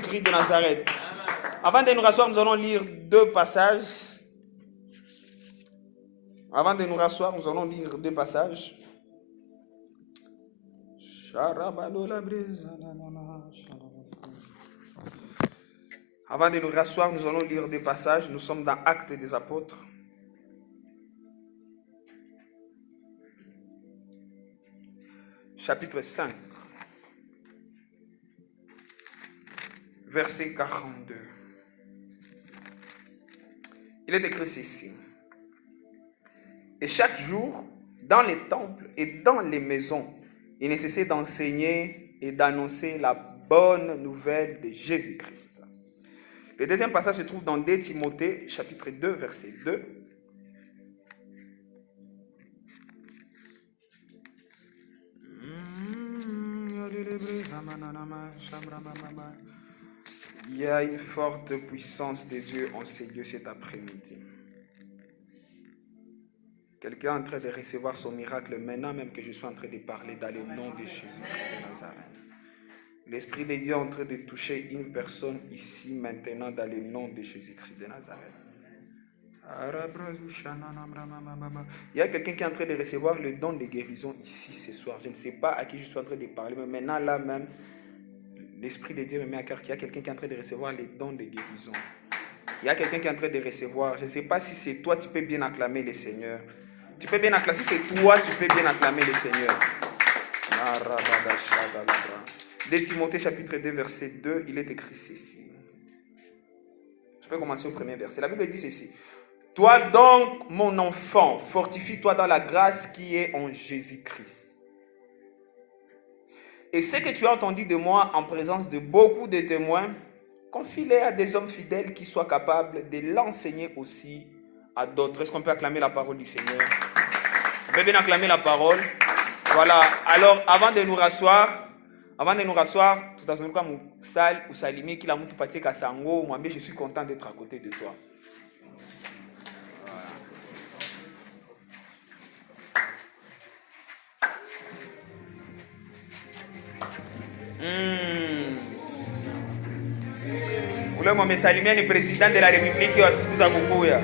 Jésus-Christ de Nazareth. Avant de nous rasseoir, nous allons lire deux passages. Avant de nous rasseoir, nous allons lire deux passages. Avant de nous rasseoir, nous allons lire des passages. Nous sommes dans Actes des Apôtres. Chapitre 5. Verset 42. Il est écrit ceci. Et chaque jour, dans les temples et dans les maisons, il est nécessaire d'enseigner et d'annoncer la bonne nouvelle de Jésus-Christ. Le deuxième passage se trouve dans 2 Timothée, chapitre 2, verset 2. Il y a une forte puissance de Dieu en ces lieux cet après-midi. Quelqu'un est en train de recevoir son miracle maintenant, même que je suis en train de parler dans le nom de Jésus de Nazareth. L'Esprit de Dieu est en train de toucher une personne ici maintenant dans le nom de Jésus-Christ de Nazareth. Il y a quelqu'un qui est en train de recevoir le don de guérison ici ce soir. Je ne sais pas à qui je suis en train de parler, mais maintenant là même, l'Esprit de Dieu me met à cœur qu'il y a quelqu'un qui est en train de recevoir les dons de guérison. Il y a quelqu'un qui est en train de recevoir. Je ne sais pas si c'est toi, tu peux bien acclamer le Seigneur. Tu peux bien acclamer. Si c'est toi, tu peux bien acclamer le Seigneur. 2 Timothée chapitre 2 verset 2, il est écrit ceci. Je peux commencer au premier verset. La Bible dit ceci. Toi donc, mon enfant, fortifie-toi dans la grâce qui est en Jésus-Christ. Et ce que tu as entendu de moi en présence de beaucoup de témoins, confie-les à des hommes fidèles qui soient capables de l'enseigner aussi à d'autres. Est-ce qu'on peut acclamer la parole du Seigneur? On peut bien acclamer la parole. Voilà. Alors, avant de nous rasseoir, tout à l'heure, comme salle ou salimi, qui l'a moutou pati kasango, moi, je suis content d'être à côté de toi. Ule mwamesalimia ni president de la République wa siku za kukuya.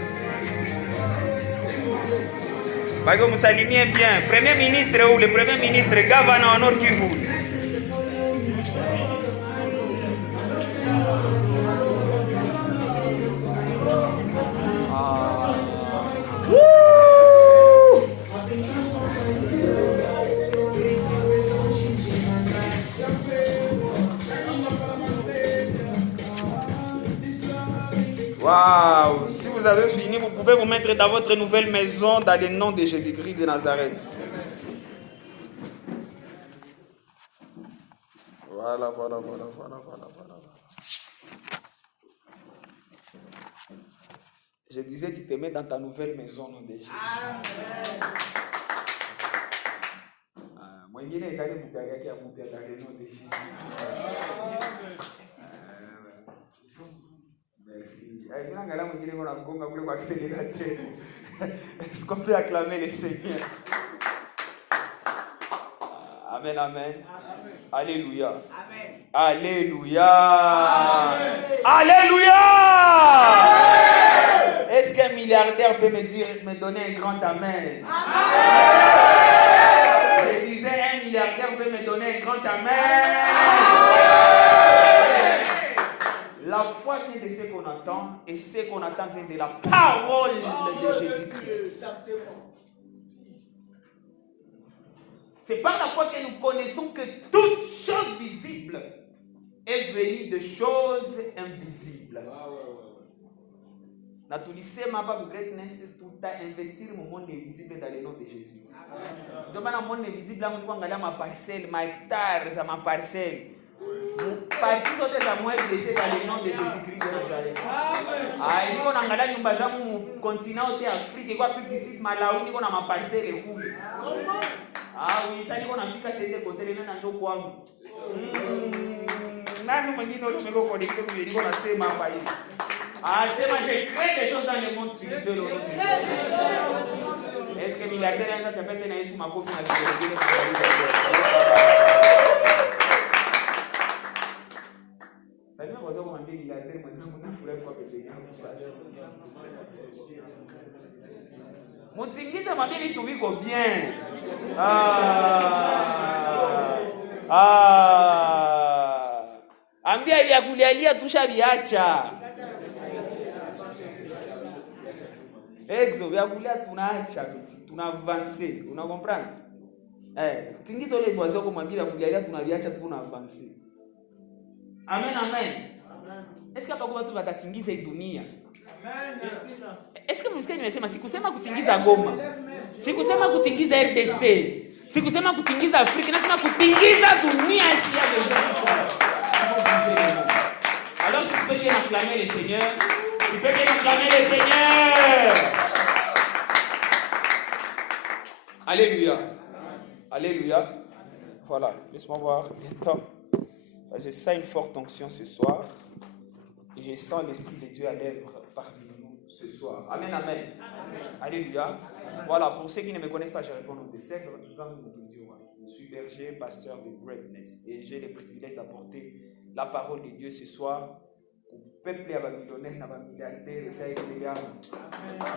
Bako msalimie bien. Premier ministre ou le premier ministre gavana wa Nord Kivu. Waouh! Si vous avez fini, vous pouvez vous mettre dans votre nouvelle maison dans le nom de Jésus-Christ de Nazareth. Voilà. Je disais, tu te mets dans ta nouvelle maison au nom de Jésus. Moi, je viens de dans le nom de Jésus. Merci. Est-ce qu'on peut acclamer le Seigneur? Amen, amen. Alléluia. Amen. Alléluia. Amen. Alléluia. Amen. Est-ce qu'un milliardaire peut me donner un grand amen? Amen. Je disais, un milliardaire peut me donner un grand amen. La foi vient de ce qu'on attend et ce qu'on attend vient de la parole de Jésus-Christ. C'est par la foi que nous connaissons que toute chose visible est venue de choses invisibles. Natulisema hapa greatness tutainvestir mu monde invisible dans le nom de Jésus. Ndio maana monde invisible hapo ni kuangalia ma parcelle, ma hectares za ma parcelle. Parti zote za mwezi dese dans le nom de Jésus-Christ de Nazareth. Ah, niko naangalia nyumba zangu mu continent yote Afrique, kwa Afrique du Sud, Malawi niko na ma parcelle kule. Ah oui, sasa niko nafika sasa kote leo na ndio kwangu. Nani mwingine leo meko kwa dikio niko nasema hapa hivi. Ah, sema je crée des choses dans le monde spirituel. Est-ce que milliardaire anza tapete na Yesu makofi na kile Seigneur, wazo kumwambia miliarderi mwenzangu nafurahi kwa pembeni yako sana. Mutingize mwambie vitu viko bien. Ambia vya kulialia tushaviacha. Exo vya kulia tunaacha, tunaavance. Una comprendre? Tingizo ile wazo kumwambia vya kulialia tunaviacha tuna avance. Amen, amen. Est-ce que hapa kwa watu watatingiza hii dunia? Amen. Est-ce que msikia nimesema sikusema kutingiza Goma. Sikusema kutingiza RDC. Sikusema kutingiza Afrika, nasema kutingiza dunia ici ya les gens. Alors tu peux bien acclamer le Seigneur. Tu peux bien acclamer le Seigneur. Alléluia. Alléluia. Voilà, laisse-moi voir. Attends. Je sens une forte onction ce soir. Et je sens l'Esprit de Dieu à l'œuvre parmi nous ce soir. Amen, amen. Amen. Alléluia. Voilà, pour ceux qui ne me connaissent pas, je réponds au dessert. Je suis berger, pasteur de Greatness. Et j'ai le privilège d'apporter la parole de Dieu ce soir au peuple à millionnaire, à milliardaire, et ça est légal. En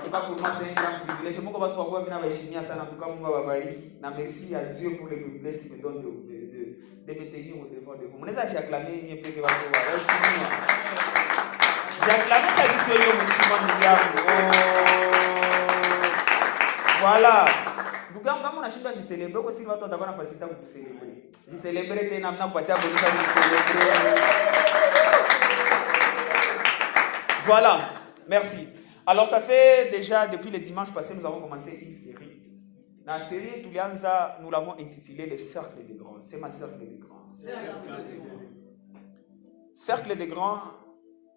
tout cas, pour moi, c'est un grand privilège. Je merci à Dieu pour le privilège qu'il me donne de me tenir au devant de vous. J'ai acclamé, j'ai acclamé sa vie voilà. Donc, quand on a changé, je célèbre aussi quand on a la facilité pour célébrer. Je célèbre et n'a pas de célébrer. Voilà, merci. Alors, ça fait déjà, depuis le dimanche passé, nous avons commencé une série. Dans la série Toulianza, nous l'avons intitulée Le Cercle des Grands. C'est ma Cercle des Grands. Cercle des Grands,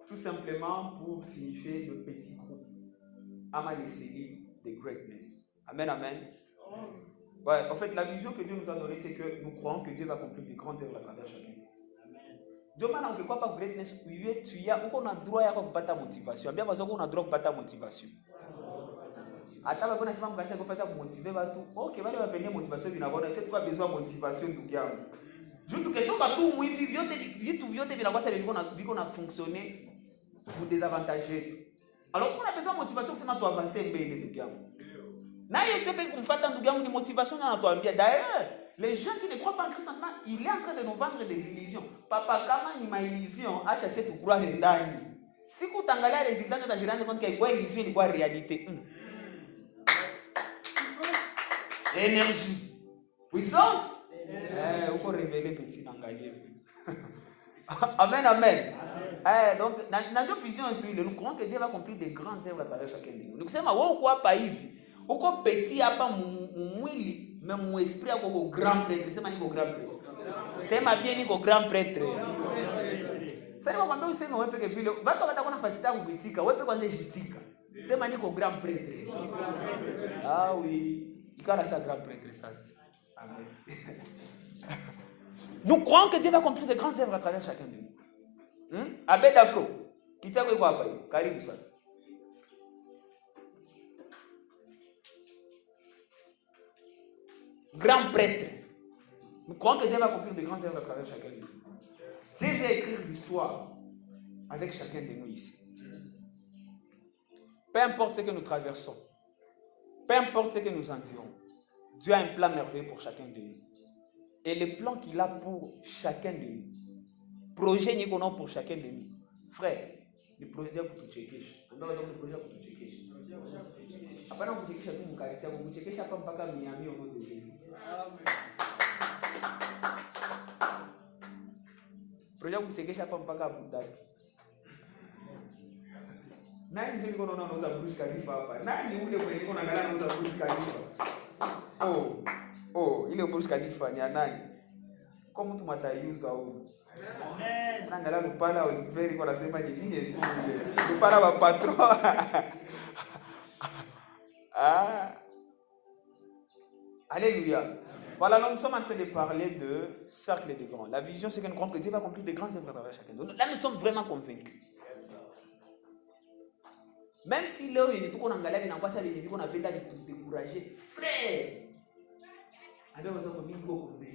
tout simplement pour signifier le petit groupe. Amalessélie de Greatness. Amen, amen. Ouais, en fait, la vision que Dieu nous a donnée, c'est que nous croyons que Dieu va accomplir de grandes œuvres à travers chacun. Dieu m'a dit que quoi pas greatness, tu as droit à battre motivation. Bien, parce qu'on a droit à battre motivation. Attends, on a sema mkanisa kwa fasa kumotive watu. Okay, wale wapende motivation vinaona, c'est quoi besoin motivation ndugu yangu. Juu tukitoka tu mwivi vyote vitu vyote vinakuwa sasa viko na fonctionner pour désavantager. Alors on a besoin de motivation c'est tu avancer mbele ndugu yangu. Na hiyo sepe kumfuata ndugu yangu ni motivation na anatuambia d'ailleurs les gens qui ne croient pas en Christ, il est en train de nous vendre des illusions. Papa kama ni maillusion, acha sisi tukura ndani. Siku utangalia resultat de ta jirani compte que quoi illusion ni quoi réalité. Énergie. Puissance. Uko révélé petit n'angalie. Amen, amen. Donc, dans notre vision, nous croyons que Dieu va accomplir des grandes œuvres à travers chacun de nous. Nous savons, pourquoi pas hivi? Uko petit hapa mwili, mais mon esprit a un grand prêtre. C'est un grand prêtre. C'est ma bien un grand prêtre. C'est quoi quand on sait qu'on peut que vile, va toi quand on a facilité à kuitika, ouais peut quand jitika. C'est un grand prêtre. Ah oui. Il y a un grand prêtre ça. Amen. Nous croyons que Dieu va accomplir de grandes œuvres à travers chacun de nous. Abed Afro, qui t'a quoi hapa hiyo? Karibu sana. Grand prêtre. Nous croyons que Dieu va accomplir de grandes œuvres à travers chacun de nous. Dieu va écrire l'histoire avec chacun de nous ici. Peu importe ce que nous traversons, peu importe ce que nous endurons, Dieu a un plan merveilleux pour chacun de nous. Et le plan qu'il a pour chacun de nous, projet qu'il a pour chacun de nous, frère, le projet pour tout checker. On doit le projet pour tout checker. Après, on peut checker tout mon caractère, on peut checker chaque fois pas comme Miami au nom de Jésus. Projet pour checker chaque fois pas comme Abu Dhabi. Nani ndio niko naona unauza Burj Khalifa hapa? Nani ule mwenye niko naangalia unauza Burj Khalifa? Ile Burj Khalifa ni ya nani? Kwa mtu matayuza huko. Amen. Naangalia Lupala Oliver kwa nasema ni nini tu ile. Lupala wa patron. Alléluia. Voilà, nous sommes en train de parler de cercle des grands. La vision, c'est que nous croyons que Dieu va accomplir de grandes œuvres à travers chacun. Là, nous sommes vraiment convaincus. Même si là, il y a tout qu'on a galéré, on a passé les qu'on a fait là, de décourager. Frère! Alors, vous avez mis beaucoup de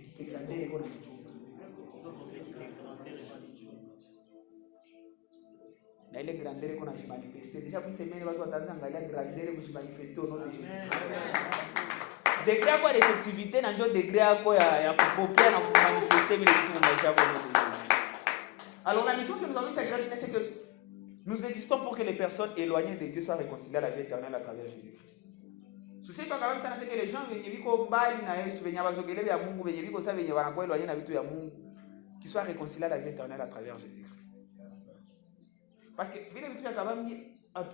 na ile grandeur qu'on a manifesté. Déjà pour semaine watu wataanza angalia grandeur pour manifester au nom de Jésus. Degré yako ya réceptivité na ndio degré yako ya kupokea na kumanifester vile vitu maisha yako au nom de Jésus. Alors la mission que nous avons c'est grande, c'est que nous existons pour que les personnes éloignées de Dieu soient réconciliées à la vie éternelle à travers Jésus-Christ. Souci kwa kabisa sana c'est que les gens wenye viko mbali na Yesu wenye bazogele vya Mungu wenye viko sasa wenye wanakuwa éloignés na vitu ya Mungu qui soient réconciliés à la vie éternelle à travers Jésus-Christ. Parce que vile vitu vya kabambi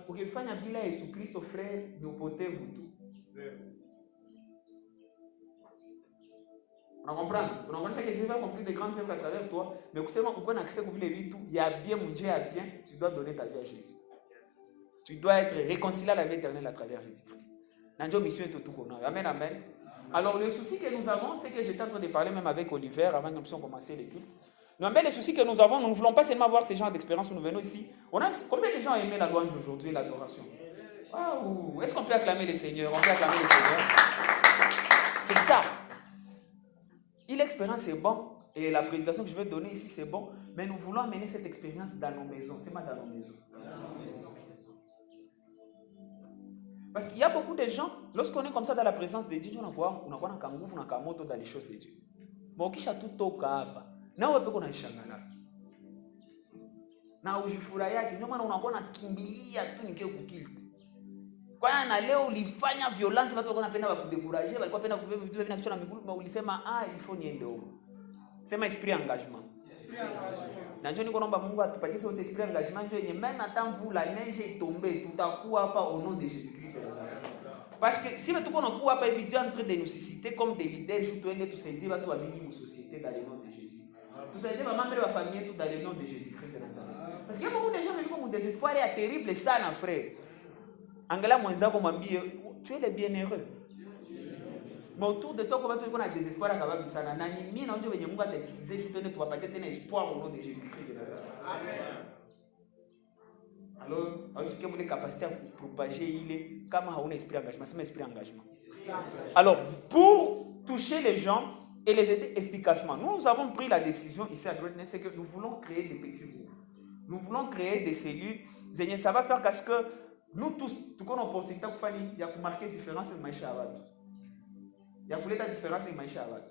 ukifanya bila Yesu Kristo frère ni upotevu tu. On comprend? On comprend que Dieu va accomplir des grandes œuvres à travers toi, mais vous savez, on a accès à les vies, il y a bien, mon Dieu a bien, tu dois donner ta vie à Jésus. Tu dois être réconcilié à la vie éternelle à travers Jésus-Christ. Dans mission est tout qu'on a. Amen, amen. Alors, le souci que nous avons, c'est que j'étais en train de parler même avec Oliver avant que nous puissions commencer les cultes. Non, mais les soucis que nous avons, nous ne voulons pas seulement voir ces gens d'expérience où nous venons ici. Combien de gens ont aimé la louange aujourd'hui, l'adoration? Waouh! Est-ce qu'on peut acclamer les seigneurs? On peut acclamer les seigneurs. C'est ça. Et l'expérience est bon, et la prédication que je vais donner ici c'est bon, mais nous voulons amener cette expérience dans nos maisons. C'est pas dans nos maisons. Parce qu'il y a beaucoup de gens, lorsqu'on est comme ça dans la présence de Dieu, on a quoi na nguvu na kamoto dans les choses de Dieu. Mais ukisha tutoka hapa, na wewe peko unashangala. Na ujifurahia ndio maana unakuwa nakimbilia tu nikio kukilti. Kwa hiyo na leo ulifanya violence, watu walikuwa wanapenda wakudekurager, walikuwa wanapenda kubeba vitu vya kichwa na miguu, mais ulisema il faut niende huko. Sema esprit engagement. Na njoo niko naomba Mungu atupatie ce esprit engagement njoo yenye même hata mvula neige itombe tutakuwa hapa au nom de Jésus-Christ. Parce que si tuko nakuwa hapa hivi Dieu en train de nous susciter comme des leaders, je tuende tusaidia watu wa mingi mu société dans le nom de Jésus. Tusaidie mambo ya famille tout dans le nom de Jésus-Christ de Nazareth. Parce qu'il y a beaucoup de gens qui ont un désespoir et terrible sana frère. Angela mwenzako mwambie tu es le bienheureux. Mais autour de toi quand tu as désespoir akababi sana na ni mimi na ndio wenye Mungu atautiliser je te tuwapatie tena espoir au nom de Jésus-Christ de Nazareth. Amen. Alors, est-ce que vous avez la capacité à propager il comme un esprit engagement, c'est un esprit engagement. Alors, pour toucher les gens et les aider efficacement, nous avons pris la décision ici à Greatness, c'est que nous voulons créer des petits groupes. Nous voulons créer des cellules. Ça va faire parce que nous tous, tout comme opportunité pour faire, il y a marquer différence dans maisha abatu. Il y a la différence dans maisha abatu.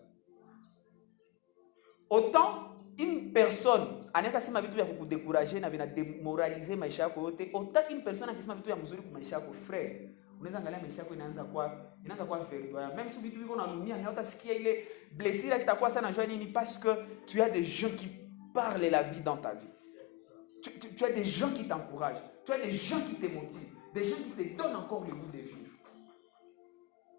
Autant une personne anaweza sema vitu vya kukudekurager na vina demoraliser maisha yako yote, autant une personne akisema vitu vya mzuri kwa maisha yako frère, unaweza angalia maisha yako inaanza kwa verdoyant. Même si vitu viko unalumia na utasikia ile blessure itakuwa sana jua nini parce que tu as des gens qui parlent la vie dans ta vie. Tu as des gens qui t'encouragent, tu as des gens qui te motivent, des gens qui te donnent encore le goût de vivre.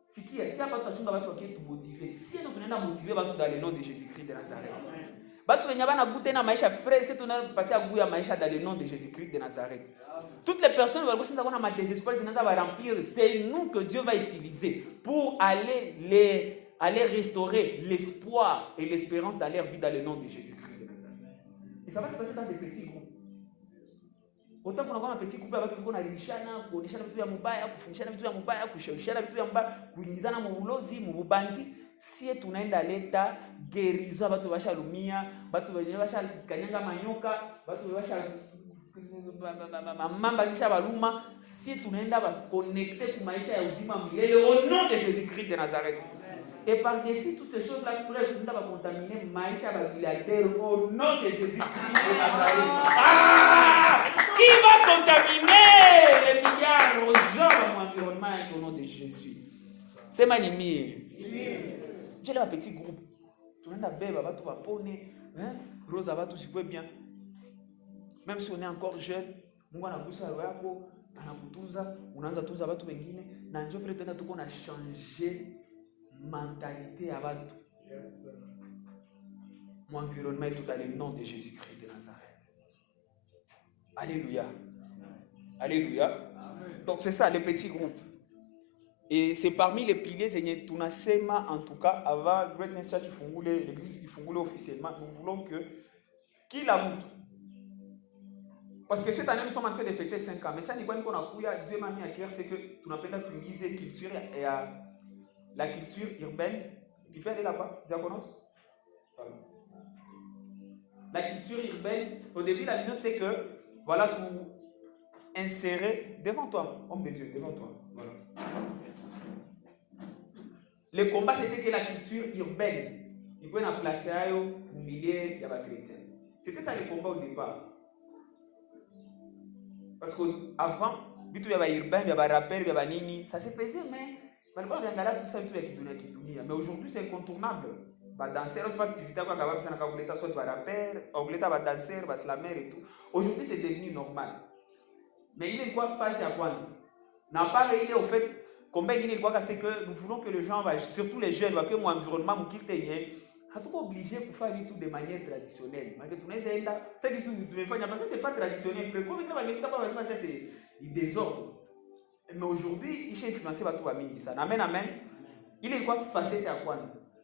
Si hapa tutachunga watu wakitu motiver, si nous tunaenda motiver watu dans le nom de Jésus-Christ de Nazareth. Batu wenye bana goûter na maisha frère, c'est tunapatia goût ya maisha dans le nom de Jésus-Christ de Nazareth. Toutes les personnes qui vont avoir ma désespoir, ça va remplir, c'est nous que Dieu va utiliser pour aller restaurer l'espoir et l'espérance dans leur vie dans le nom de Jésus-Christ de Nazareth. Et ça va se passer dans des petits groupes. Autant qu'on a un petit groupe avec qui on a lishana, kuoneshana vitu ya mubaya, kufundishana vitu ya mubaya, kushawishiana vitu ya mubaya, kuingizana mu ulozi, mu bubanzi, si tunaenda leta guérison watu washalumia, watu wenyewe washakanyanga manyoka, watu washa mamba zisha baluma, si tunaenda ba connecter ku maisha ya uzima milele au nom de Jésus-Christ de Nazareth. Et par-dessus toutes ces choses-là, frère, nous va contaminer maisha babilater au nom de Jésus-Christ de Nazareth. Qui va contaminer les milliards aux gens dans mon environnement au nom de Jésus? C'est Manimi. J'ai un petit groupe. Tout le monde a bébé, tout va pone, Rosa va tout si bien. Même si on est encore jeune, Mungu anagusa roho yako, anakutunza, unaanza tunza watu wengine, na njoo vile tena tuko na changer mentalité ya watu. Mon environnement est tout dans le nom de Jésus-Christ de Nazareth. Alléluia. Alléluia. Amen. Donc c'est ça, les petits groupes. Et c'est parmi les piliers, c'est tunasema en tout cas, avant Greatness Church, l'église ifungule officiellement, nous voulons que qui la monte. Parce que cette année, nous sommes en train de fêter 5 ans. Mais ça, Dieu m'a mis à cœur, c'est que tu n'appelles pas utiliser culture et la culture urbaine. Tu peux aller là-bas, diaconos? La culture urbaine, au début, la vision, c'était que, voilà, insérés devant toi, homme de Dieu, devant toi. Voilà. Le combat, c'était que la culture urbaine, il pouvait la placer au milieu des chrétiens. C'était ça le combat au départ. Parce qu'avant, il y avait urbain, il y avait rappel, il y avait nini, ça se faisait, mais tout ça, mais aujourd'hui, c'est incontournable. Danser, c'est pas activité quoi capable ça n'a pas soit rappel, va danser, va slammer et tout. Aujourd'hui, c'est devenu normal. Mais il est quoi face à quoi? N'a pas il est au fait combien il est quoi c'est que nous voulons que les gens, surtout les jeunes, que mon environnement mon quitte à tout obligé pour faire tout de manière traditionnelle. Mais que tu n'es pas, c'est que tu ne fais pas, c'est pas traditionnel. Comme il va c'est des ordres. Mais aujourd'hui, il s'est influencé par tout à midi ça. Amen, amen. Il est quoi facette à quoi?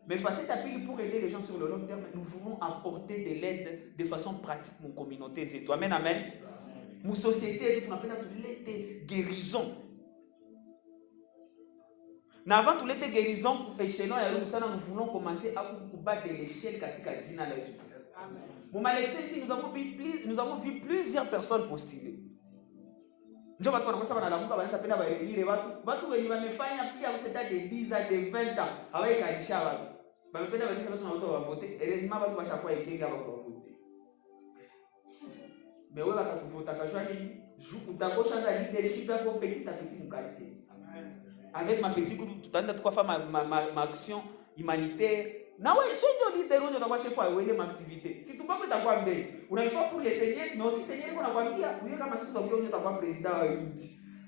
Mais facette à pile pour aider les gens sur le long terme, nous voulons apporter de l'aide de façon pratique mon communauté. C'est toi. Amen, amen. Mon société, on appelle l'aide guérison. Mais avant tout l'été guérison pour pécher, nous voulons commencer à battre l'échelle katika jina la Jésus. Mon malheur ici, nous avons vu plusieurs personnes postuler. Ndio watu wanakosa wanalamuka wanapenda waelire watu wenye wamefanya pia useta de 10 à de 20 ans hawaikalishia watu. Wamependa watu na watu wavote, lazima watu washakuwa ikenga watu wavote. Mais wewe watakuvuta kashwa nini? Utakosha na leadership yako petit à petit mkati. Avec ma petite groupe, tout à l'heure, tu vas faire ma action humanitaire. Non, oui, si on dit que tu vas faire une activité. Si tu ne peux pas faire bien, on a une fois pour les seigneurs, mais aussi seigneur, on a pas bien. Oui, comme si tu as président.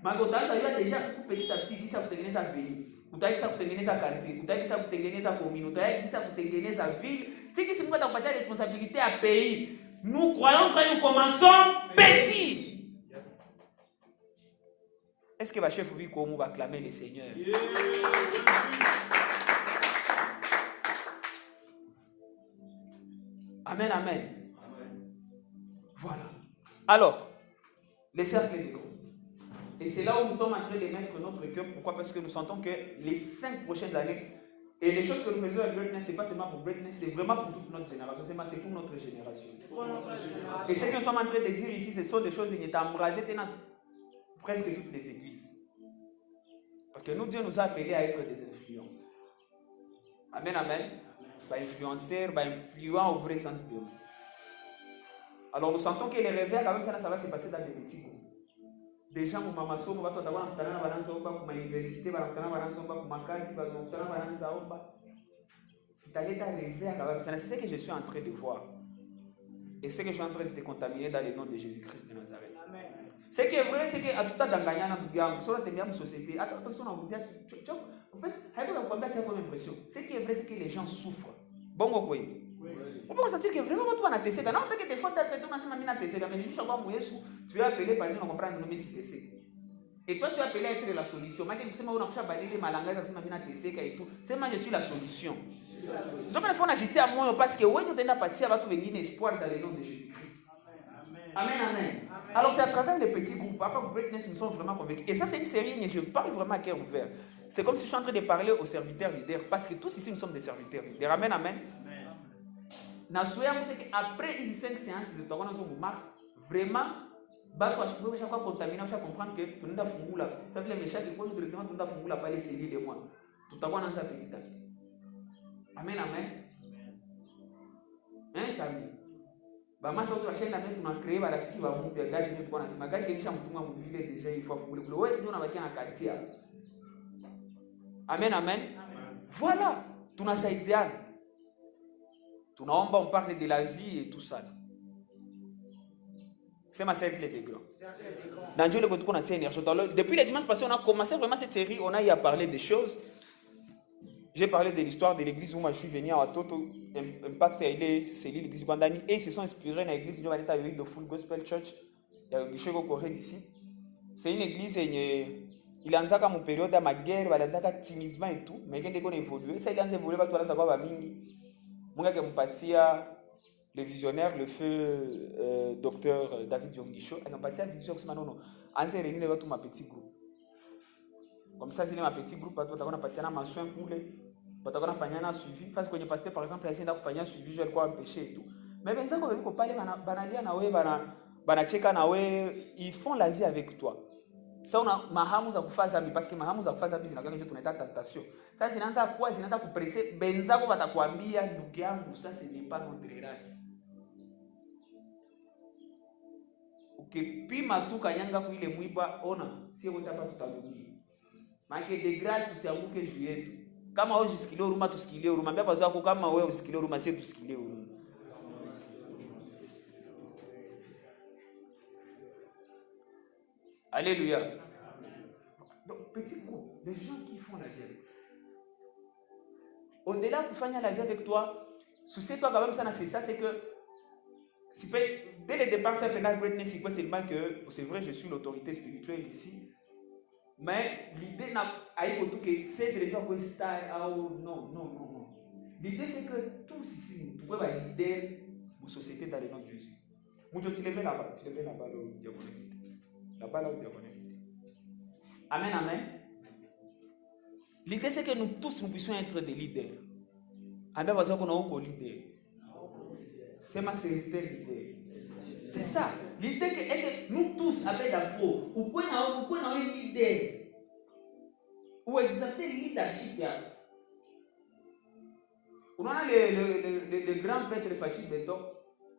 Mais quand tu as déjà petit à petit, ça vous tenir sa vie. Vous avez ça vous tenir sa quartier. Vous avez ça vous tenir sa commune. Vous avez ça vous tenir sa ville. Si tu as pas de responsabilité à pays, nous croyons que nous commençons petit. Est-ce que va chef oui comment va clamer le Seigneur? Yeah. Amen, amen. Voilà. Alors, les cercles de gros. Et c'est là où nous sommes en train de mettre notre cœur. Pourquoi? Parce que nous sentons que les 5 prochaines années, et les choses que nous faisons avec Greatness, ce n'est pas seulement pour Greatness, c'est vraiment pour toute notre génération. C'est pour notre génération. Et ce que nous sommes en train de dire ici, ce sont des choses qui sont embrasées dans presque toutes les églises. Parce que nous, Dieu nous a appelés à être des influents. Amen, amen. Influenceurs, influents au vrai sens de Dieu. Alors nous sentons que les réveils, quand même, ça va se passer dans des petits groupes. Des gens qui sont en train de l'université, ça c'est ce que je suis en train de voir. Et c'est ce que je suis en train de te contaminer dans le nom de Jésus-Christ de Nazareth. Amen. Ce qui est vrai, c'est que à tout à l'heure, sur la société, à toute personne, en fait, ce qui est vrai, c'est que les gens souffrent. Bon, oui. On peut sentir que vraiment, tu vas tester. Non, peut-être que des fois, tu as tester, mais juste avant, tu es appelé par exemple, on comprend le nom CTC. Et toi, tu es appelé à être la solution. Moi, je sais pas, on a balayer malanga, et tout. C'est moi, je suis la solution. Donc, il faut agiter à moi parce que oui, nous avons parti à venir espoir dans le nom de Jésus-Christ. Amen, amen. Alors, c'est à travers les petits groupes. Papa Greatness, nous sommes vraiment convaincus. Et ça, c'est une série, je parle vraiment à cœur ouvert. C'est comme si je suis en train de parler aux serviteurs leaders. Parce que tous ici, nous sommes des serviteurs leaders. Amen, amen. Après les 5 séances de Tawana en mars, vraiment, chaque fois contaminé, chaque comprendre que tu n'as pas fungula. Ça veut dire que chaque fois, directement, tu n'as pas fungula, pas les cellules de moi. Tout à l'heure, dans sa petite acte. Amen, amen. Hein, Samy? Bah, ça, tu chaîne, tu as créé la fille, tu vas mourir, tu vas mourir, tu vas mourir, tu vas mourir, déjà, il faut fungula. Ouais, nous, on a un quartier. Amen, amen. Voilà, tu n'as ça idéal. On parle de la vie et tout ça. C'est ma cercle de grands. Dans Dieu, le côté qu'on a tient énergie. Depuis le dimanche passé, on a commencé vraiment cette série. On a eu à parler des choses. J'ai parlé de l'histoire de l'église où moi je suis venu à Toto. Impact, c'est l'église Bandani. Et ils se sont inspirés dans l'église de Full Gospel Church. Il y a eu au Corée d'ici. C'est une église, il a une période de guerre, il a un timidement et tout. Mais il a évolué. Ça, il a évolué, il a savoir le visionnaire, le feu docteur David Yongisho, il a un vision qui m'a réuni dans ma petit groupe. Comme ça, c'est ma petit groupe, tu as un ma soin coulé, tu as un suivi. Parce que par exemple, il y a un suivi, je vais empêcher et tout. Mais bien, ça, on va parler de banacheka na we, ils font la vie avec toi. Ça on a mahamu za kufaza zambi parce que mahamu za kufaza zambi zinakuwa ndio tunaita tentation. Sasa zinaanza kuwa zinaanza kupresser benzako watakwambia ndugu yangu sasa ni pas notre race. Ukipima tu kanyanga kwa ile mwiba ona sio wote hapa tutarudi. Maana de grâce usianguke juu yetu. Kama wewe usikilie huruma tusikilie huruma. Ambia wazazi wako kama wewe usikilie huruma sisi tusikilie huruma. Alléluia. Donc, petit groupe, les gens qui font la vie avec toi. Au-delà de faire la vie avec toi, soucie-toi quand même, ça, c'est ça, c'est que dès le départ, c'est un greatness, c'est seulement que, c'est vrai, je suis l'autorité spirituelle ici, mais l'idée n'a pas été que c'est de gens qui star, non. L'idée, c'est que tous ici, nous pouvons être leaders de la société dans le nom de Jésus. Moi, tu le mets là-bas, le diabonisme. Là-bas, là, amen, amen. L'idée, c'est que nous tous, nous puissions être des leaders. Amen, parce qu'on a aucun leader. C'est ma serviteur leader. C'est ça. L'idée est que nous tous, avec la foi, nous pouvons avoir un leader. Ou exercer le leadership. On a le grand prêtre Fatih Beto,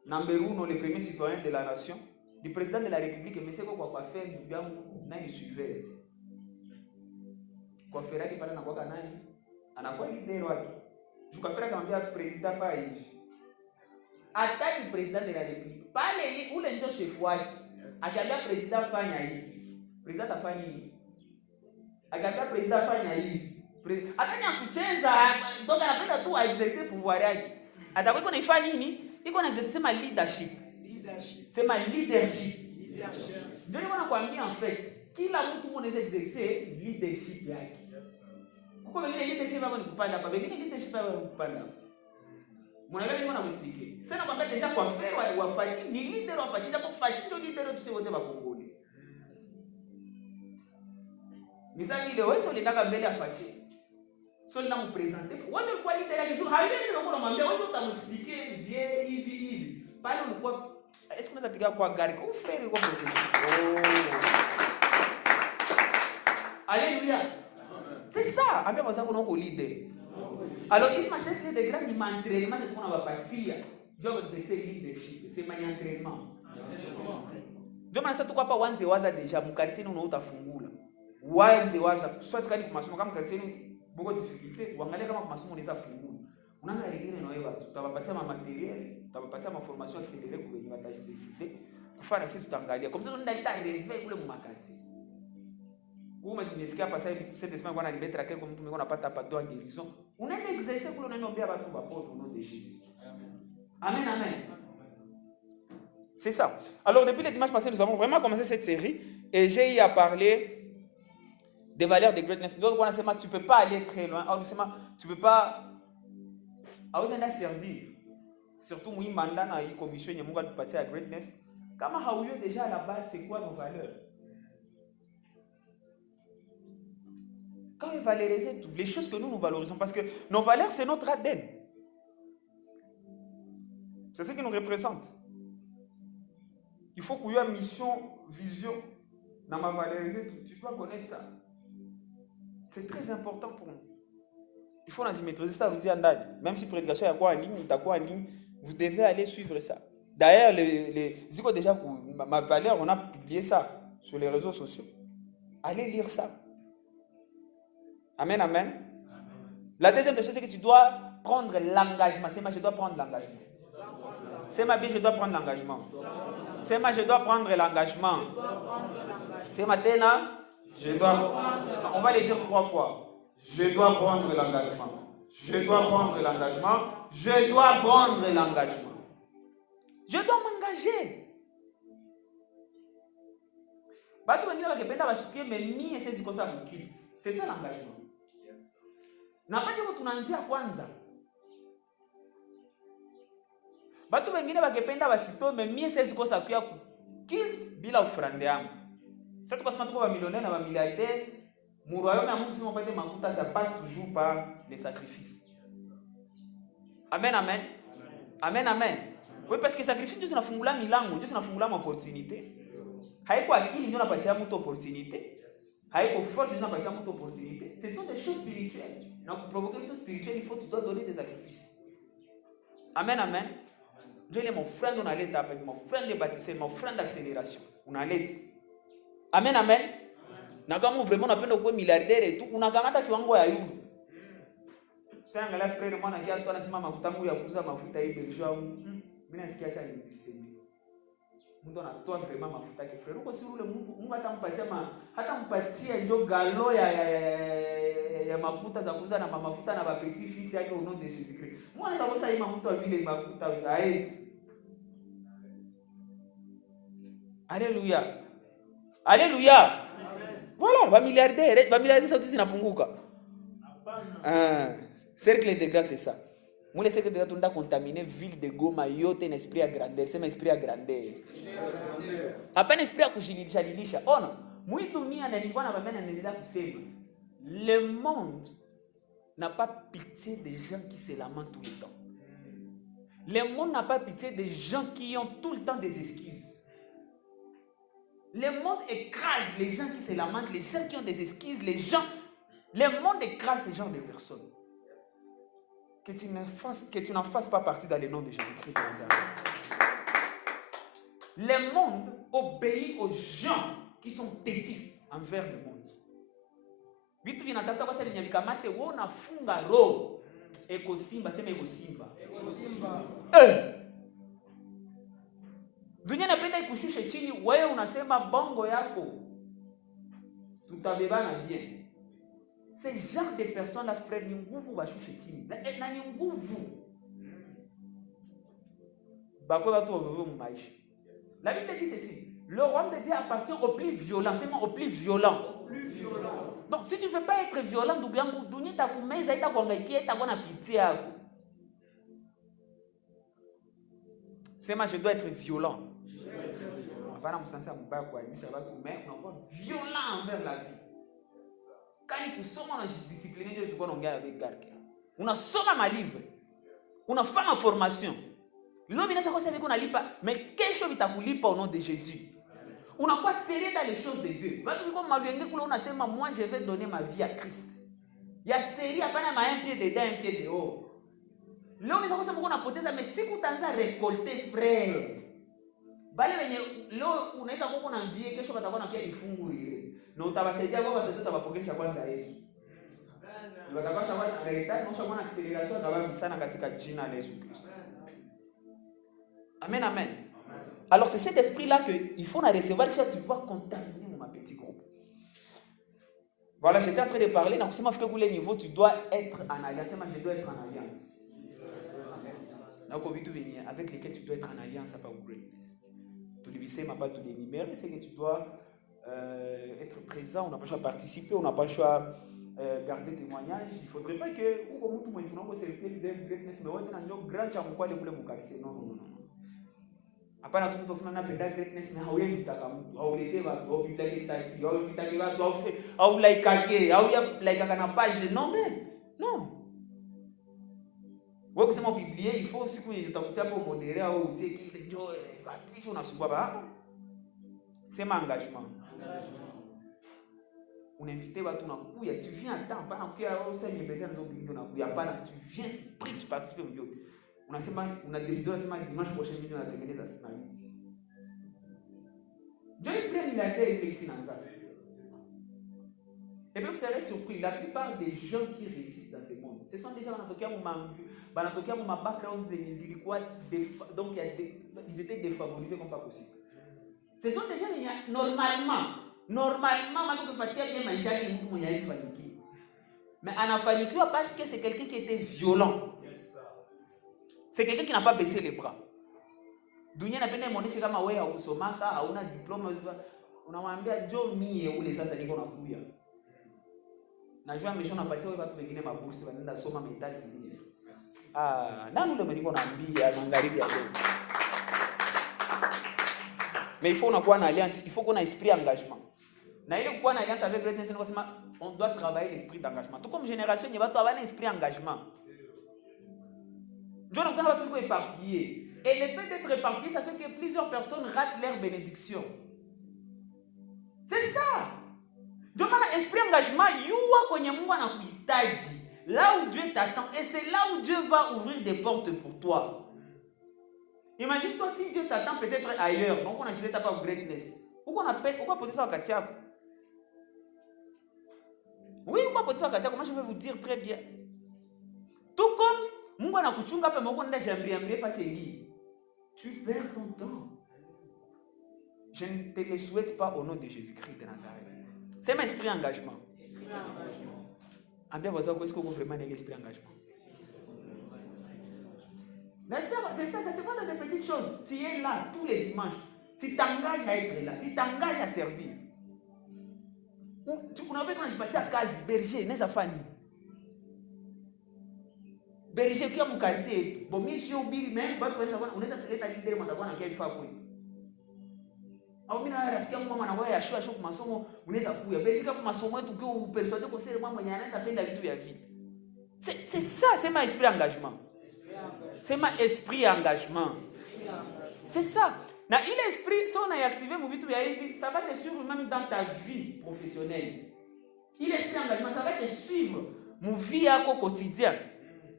number 1, le premier citoyen de la nation. Le président de la République, mais c'est quoi faire, nous suivait. Quoi faire qui parle dans quoi canal, on a quoi leader waki. Je crois faire comme le président Faïd. Attaque le président de la République. Pas les où les gens chef waki. Attaque le président Faïd. Président Faïd. Attaque le président Faïd. Attaque un kuchenza, donc anapenda tu exercer pouvoir yake. Attaque qu'on ifanye nini? Iko na exercer ma leadership. C'est ma leadership. Je vais vous dire en fait, qui l'a tout le monde exercer leadership yake. Pourquoi le leadership va vous parler pas? Le leadership va vous parler. Mon ami va vous expliquer. C'est na kwamba déjà quoi faire wa Fatih, ni leader wa Fatih, pour Fatih le leader tu sais wote ba Congolais. Ni ça leader wewe sio litaka mbele ya Fatih. Sio na mu présenter. Wote kwa leader yake jour hayo ndio kwa mwambia wote utamexpliquer vie hivi. Pale ulikuwa est-ce que nous appuyons quoi gari comme frère comme Alléluia. C'est ça. Après ça qu'on a un leader. Alors il m'a dit des grands entraînements c'est qu'on va partir. C'est leadership, c'est mon entraînement. Ndio maana sasa tuko hapa wanze waza deja mkartini unaotafungula. Wanze waza soit kani kwa masomo kama mkartini boko difficulté, uangalie kama kwa masomo unaweza fungula. Unaanza lingine na wewe watu. Tutawapatia ma materiel, tutawapatia ma formation accélérée pour venir à décider. Kufanya sisi tutaangalia. Comme ça on ndaita relever kule mumakati. Wewe umesikia hapa sasa cette semaine kwa nalimetre à comme mtu mwenye anapata hapa doa guérison. Unaenda exercer kule unaombea watu wapote au nom de Jésus. Amen, amen. C'est ça. Alors depuis le dimanche passé, nous avons vraiment commencé cette série et j'ai eu à parler des valeurs de greatness. Donc on a dit tu peux pas aller très loin. On dit tu peux pas auzenda servir. Surtout moi mandat na une commission ya Mungu atupatia à greatness. Kama hauyo déjà à la base c'est quoi nos valeurs? Quand on valorise toutes les choses que nous valorisons parce que nos valeurs c'est notre ADN. C'est ce qui nous représente. Il faut qu'il y ait une mission, vision, dans ma valoriser tout. Tu dois connaître ça. C'est très important pour nous. Il faut nous maîtriser ça, nous dire même si prédication est quoi en ligne, en ligne, vous devez aller suivre ça. D'ailleurs, déjà ma valeur, on a publié ça sur les réseaux sociaux. Allez lire ça. Amen, amen. La deuxième chose, c'est que tu dois prendre l'engagement. C'est moi, je dois prendre l'engagement. C'est ma vie, je dois prendre l'engagement. C'est moi, je dois prendre l'engagement. C'est maintenant, je dois. On va le dire 3 fois. Je dois prendre l'engagement. Je dois prendre l'engagement. Je dois prendre l'engagement. Je dois m'engager. C'est ça l'engagement. Na pale tunaanzia kwanza. Batu wengine wakipenda wasitome mie sisi kosa kuya kill bila ufrande yangu. Sasa tukasema tuko ba millionnaire na ba milliardaire, mu royaume ya Mungu sima pate makuta ça passe toujours par les sacrifices. Amen amen. Amen amen. Oui, parce que sacrifice ndio zinafungula milango, ndio zinafungula opportunité. Haiko akili ndio napatia mtu opportunité. Haiko force ndio napatia mtu opportunité. Ce sont des choses spirituelles. Donc pour provoquer une chose spirituelle, il faut que tu dois donner des sacrifices. Amen, amen. Dieu est mon frère, on allait taper, mon frère de baptisé, mon frère d'accélération. On allait. Amen, amen. Na kama vraiment unapenda kuwa milliardaire tu, unakamata kiwango ya yule. Sasa angalia frère mwana kia tu anasema mafuta yangu ya kuuza mafuta hii Belgium yangu. Mimi nasikia acha niziseme. Mtu anatoa vraiment mafuta yake frère. Uko si ule Mungu hata mpatia ndio galo ya mafuta za kuuza na mafuta na petit fils yake au nom de Jésus Christ. Mwana atakosa hii mafuta vile mafuta aye. Alléluia. Alléluia. Voilà, ba milliardaires sauti zinapunguka. Cercle de grâce c'est ça. Moi le cercle de grâce tunda contaminer ville de Goma yote na esprit à grandeur, c'est un esprit à grandeur. Hapana esprit à kushililisha. Ona, mwi dunia na nilikuwa na bamena naendelea kusema. Le monde n'a pas pitié des gens qui se lamentent tout le temps. Le monde n'a pas pitié des gens qui ont tout le temps des excuses. Le monde écrase les gens qui se lamentent, les gens qui ont des excuses, le monde écrase ces gens de personnes. Que tu n'en fasses pas partie dans le nom de Jésus-Christ de Nazareth. Le monde obéit aux gens qui sont têtus envers le monde. Vitu vinatafuta kwa sababu nyabikamate wona funga roho ekosimba sema ekosimba. Dunia napenda ikushushe chini, wewe unasema bongo yako tutabebana bien. Ces genre de personnes là frère ni nguvu bashushe chini. Na ni nguvu. Bakwe watu wawewe mu maisha. La Bible dit ceci, le royaume de Dieu appartient au plus violent, c'est au plus violent. Donc si tu ne veux pas être violent, ndugu yangu, dunia itakumeza, itakuangaikia, itakuwa na pitié yako. Sema je dois être violent. Hapana msansa mbaya kuainisha watu, mais unakuwa violent envers la vie. Quand kusoma na discipline ndio tulikuwa naongea avec Garke. Unasoma ma livre. Unafanya ma formation. Leo binaweza kwa sababu unalipa, mais kesho vitakulipa au nom de Jésus. Unakuwa sérieux dans les choses de Dieu. Watu wiko malwenge kule unasema moi je vais donner ma vie à Christ. Ya sérieux hapana ma un pied dedans un pied dehors. Leo unaweza kusema uko unapoteza, mais siku utaanza récolter frère. Bale wenye leo unaweza kuwa na mvie kesho watakuwa na kia ifungu ile. Na utabasaidia wao wasaidia utawapokelesha kwanza Yesu. Ndio watakasha wana retard na ushaona acceleration kabambi sana katika jina la Yesu Kristo. Amen amen. Alors c'est cet esprit là que il faut la recevoir déjà tu vas contaminer mon petit groupe. Voilà, j'étais en train de parler na kusema fika kule niveau tu dois être en alliance, je dois être en alliance. Na kwa vitu venye avec lesquels tu dois être en alliance pas greatness. Tu lui sais pas tous les numéros, c'est que tu dois être présent, on n'a pas choix participer, on n'a pas choix garder témoignage. Il faudrait pas que ou comme tout le monde se réfère de greatness mais on a un grand champ de kule mu quartier. Non. Hapana tu kusema napenda greatness na hauye mtaka mtu haulete watu au bila kisaichi au vitaki watu au like ake au ya like kana page non. Wewe kusema Biblia il faut siku utakutia hapo modérer au utie kile ndio wapi unasumbua ba. Sema engagement. Unainvite watu nakuya, tu viens à temps, pas nakuya au sein de besoin ndio nakuya, hapana tu viens, tu pries, tu participes au milieu. Unasema una décision unasema dimanche prochain mimi natengeneza saa 8. Dieu est milliardaire ici dans ça. Et puis vous serez surpris, la plupart des gens qui réussissent dans ce monde, ce sont des gens wanatokea mu background zilikuwa donc ils étaient défavorisés comme pas possible. Ce sont des gens qui normalement makufatia bien maisha yake mtu mwenye haifanikiwa. Mais anafanikiwa parce que c'est quelqu'un qui était violent. C'est quelqu'un qui n'a pas baissé les bras. Dunia napenda muoneshe kama wewe hausomaka, hauna diploma, unamwambia njoo mie ule sasa niko nakuya. Najua amesha unapatia wewe watu wengine mabursi wanaenda soma mitaji zingine. Nani ule niko naambia magharibi ya leo. Mais il faut unakuwa na alliance, il faut qu'on a esprit d'engagement. Na ile kuwa na alliance avec greatness ni kusema on doit travailler l'esprit d'engagement. Tout comme génération ni watu hawana esprit d'engagement. Ndio nakutana watu wiko éparpillés. Et le fait d'être éparpillé, ça fait que plusieurs personnes ratent leur bénédiction. C'est ça. Donc, esprit engagement, yuwa kwenye Mungu anakuhitaji. Là où Dieu t'attend. Et c'est là où Dieu va ouvrir des portes pour toi. Imagine-toi si Dieu t'attend peut-être ailleurs. Donc, on a jeté ta part greatness. Pourquoi porter ça au Katiako? Oui, pourquoi porter ça au Katiako? Moi, je vais vous dire très bien. Tout comme Mungu anakuchunga pe Mungu nda jambriambre face lui. Tu perds ton temps. Je ne te le souhaite pas au nom de Jésus-Christ de Nazareth. C'est mon esprit engagement. Bien, est-ce que vous vraiment avez l'esprit engagement? C'est ça, ça te va dans des petites choses. Tu es là tous les dimanches. Tu t'engages à être là. Tu t'engages à servir. Tu connais quand je partais à Kazi, berger, n'est-ce pas? Berger qui a mon quartier. Bon, monsieur Obiri, même, on est à l'idée de mon avoir un quel fois. Au mina rafiki yangu mama anakuwa yashua kwa masomo unaweza kuya. Basi kwa masomo yetu kwa upersuade kwa sere mama mwenye anaweza penda vitu vya vie. C'est ça, c'est ma esprit engagement. C'est ma esprit engagement. C'est ça. Na il esprit si on a activé mon vitu vya hivi, ça va te suivre même dans ta vie professionnelle. Il esprit engagement, ça va te suivre mon vie yako quotidien.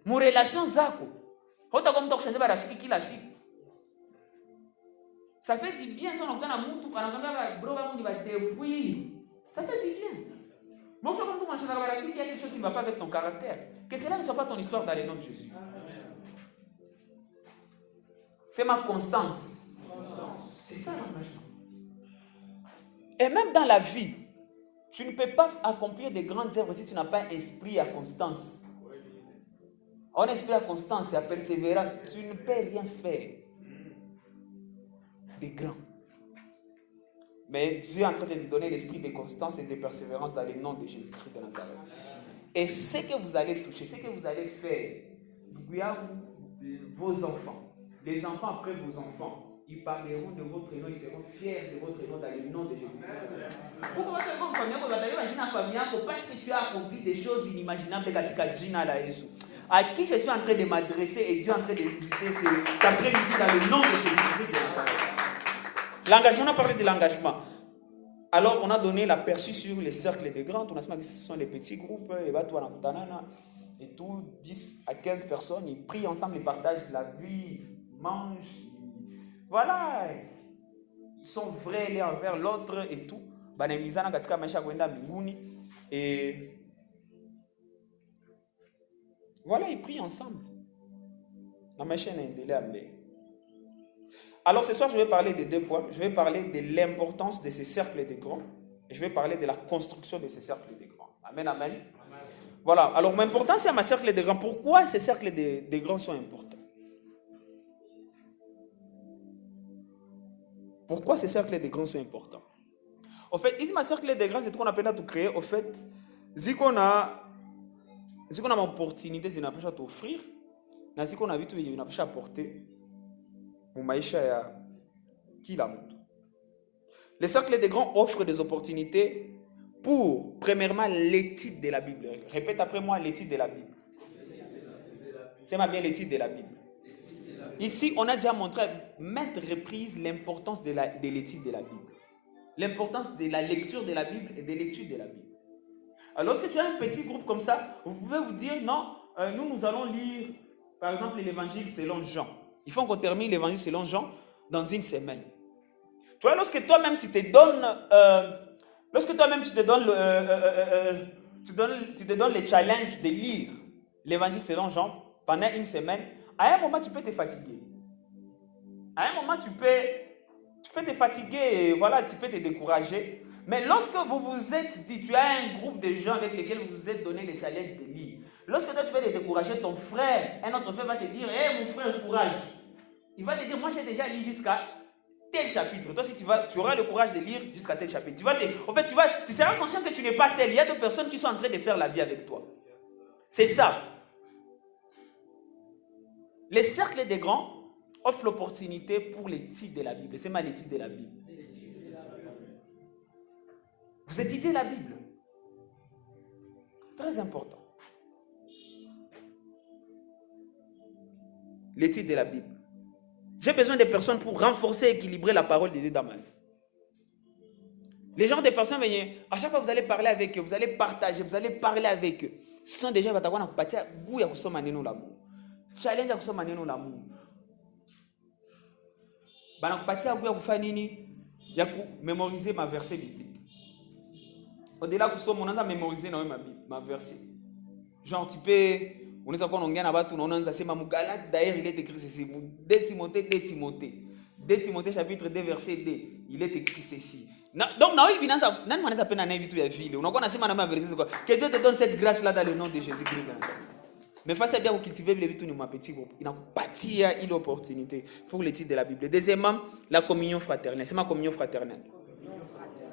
Mon relation zako. Hota comme toi changer ba rafiki kila siku. Ça fait du bien si on entend mtu anakwambia bro wangu ni ba débrouille. Ça fait du bien. Bon, quand tu manges la rafiki, il y a quelque chose qui ne va pas avec ton caractère. Que cela ne soit pas ton histoire dans le nom de Jésus. C'est ma constance. C'est ça l'engagement. Et même dans la vie, tu ne peux pas accomplir de grandes œuvres si tu n'as pas esprit à constance. En esprit à constance et à persévérance, tu ne peux rien faire de grand. Mais Dieu est en train de te donner l'esprit de constance et de persévérance dans le nom de Jésus-Christ de Nazareth. Et ce que vous allez toucher, ce que vous allez faire, vos enfants, les enfants après vos enfants, ils parleront de votre nom, ils seront fiers de votre nom dans le nom de Jésus-Christ. Pourquoi tu imaginer la famille parce que tu as accompli des choses inimaginables katika jina la Yesu. À qui je suis en train de m'adresser et Dieu est en train de visiter cet après-midi dans le nom de Jésus-Christ. L'engagement, on a parlé de l'engagement. Alors, on a donné l'aperçu sur les cercles des grands. On a dit que ce sont des petits groupes. Et tout, 10 à 15 personnes, ils prient ensemble, ils partagent la vie, ils mangent. Voilà. Ils sont vrais l'un envers l'autre et tout. Et voilà, ils prient ensemble. Alors ce soir, je vais parler de 2 points. Je vais parler de l'importance de ces cercles de grands. Et je vais parler de la construction de ces cercles de grands. Amen, amen. Amen. Voilà. Alors, l'importance, c'est à ma cercle de grands. Pourquoi ces cercles de grands sont importants? Pourquoi ces cercles de grands sont importants? En fait, ici, ma cercle de grands, c'est ce qu'on appelle à tout créer. En fait, si on a une opportunité, c'est une approche à t'offrir. Si on a une approche à porter. Les cercles des grands offrent des opportunités pour, premièrement, l'étude de la Bible. Répète après moi, l'étude de la Bible. C'est bien l'étude de la Bible. Ici, on a déjà montré à maintes reprises l'importance de l'étude de la Bible. L'importance de la lecture de la Bible et de l'étude de la Bible. Alors, lorsque tu as un petit groupe comme ça, vous pouvez vous dire, non, nous allons lire, par exemple, l'évangile selon Jean. Il faut qu'on termine l'évangile selon Jean dans une semaine. Tu vois, lorsque toi-même tu te donnes le challenge de lire l'évangile selon Jean pendant une semaine, à un moment tu peux te fatiguer. À un moment tu peux te fatiguer et voilà, tu peux te décourager. Mais lorsque vous vous êtes dit, tu as un groupe de gens avec lesquels vous vous êtes donné le challenge de lire, lorsque toi tu peux te décourager, ton frère, un autre frère va te dire, hé mon frère, courage. Il va te dire, moi j'ai déjà lu jusqu'à tel chapitre. Toi, si tu auras le courage de lire jusqu'à tel chapitre. Tu seras conscient que tu n'es pas seul. Il y a d'autres personnes qui sont en train de faire la vie avec toi. C'est ça. Les cercles des grands offrent l'opportunité pour l'étude de la Bible. C'est mal l'étude de la Bible. Vous étudiez la Bible. C'est très important. L'étude de la Bible. J'ai besoin de personnes pour renforcer et équilibrer la parole de Dieu dans ma vie. Les gens des personnes, à chaque fois que vous allez parler avec eux, vous allez partager, vous allez parler avec eux. Ce sont des gens qui vont vous goût à kusoma neno la Mungu. Challenge à kusoma neno la Mungu. Bana kupatia goût ya kufanya nini? Ya mémoriser ma verset biblique. Au-delà kusoma unaanza mémoriser na wewe ma verset. Genre tu peux unaweza kuwa unaongea na watu unaanza sema Mugalate d'ailleurs il est écrit ceci. 2 Timothée chapitre 2 verset 2, il est écrit ceci. Donc na wewe binanza nani mwanaweza penda na vitu ya vile. Unakuwa unasema na verset quoi. Que Dieu te donne cette grâce là dans le nom de Jésus-Christ. Mais face à bien cultiver les vitu ni mapetit inakupatia ile opportunité pour l'étude de la Bible. Deuxièmement, la communion fraternelle. C'est ma communion fraternelle.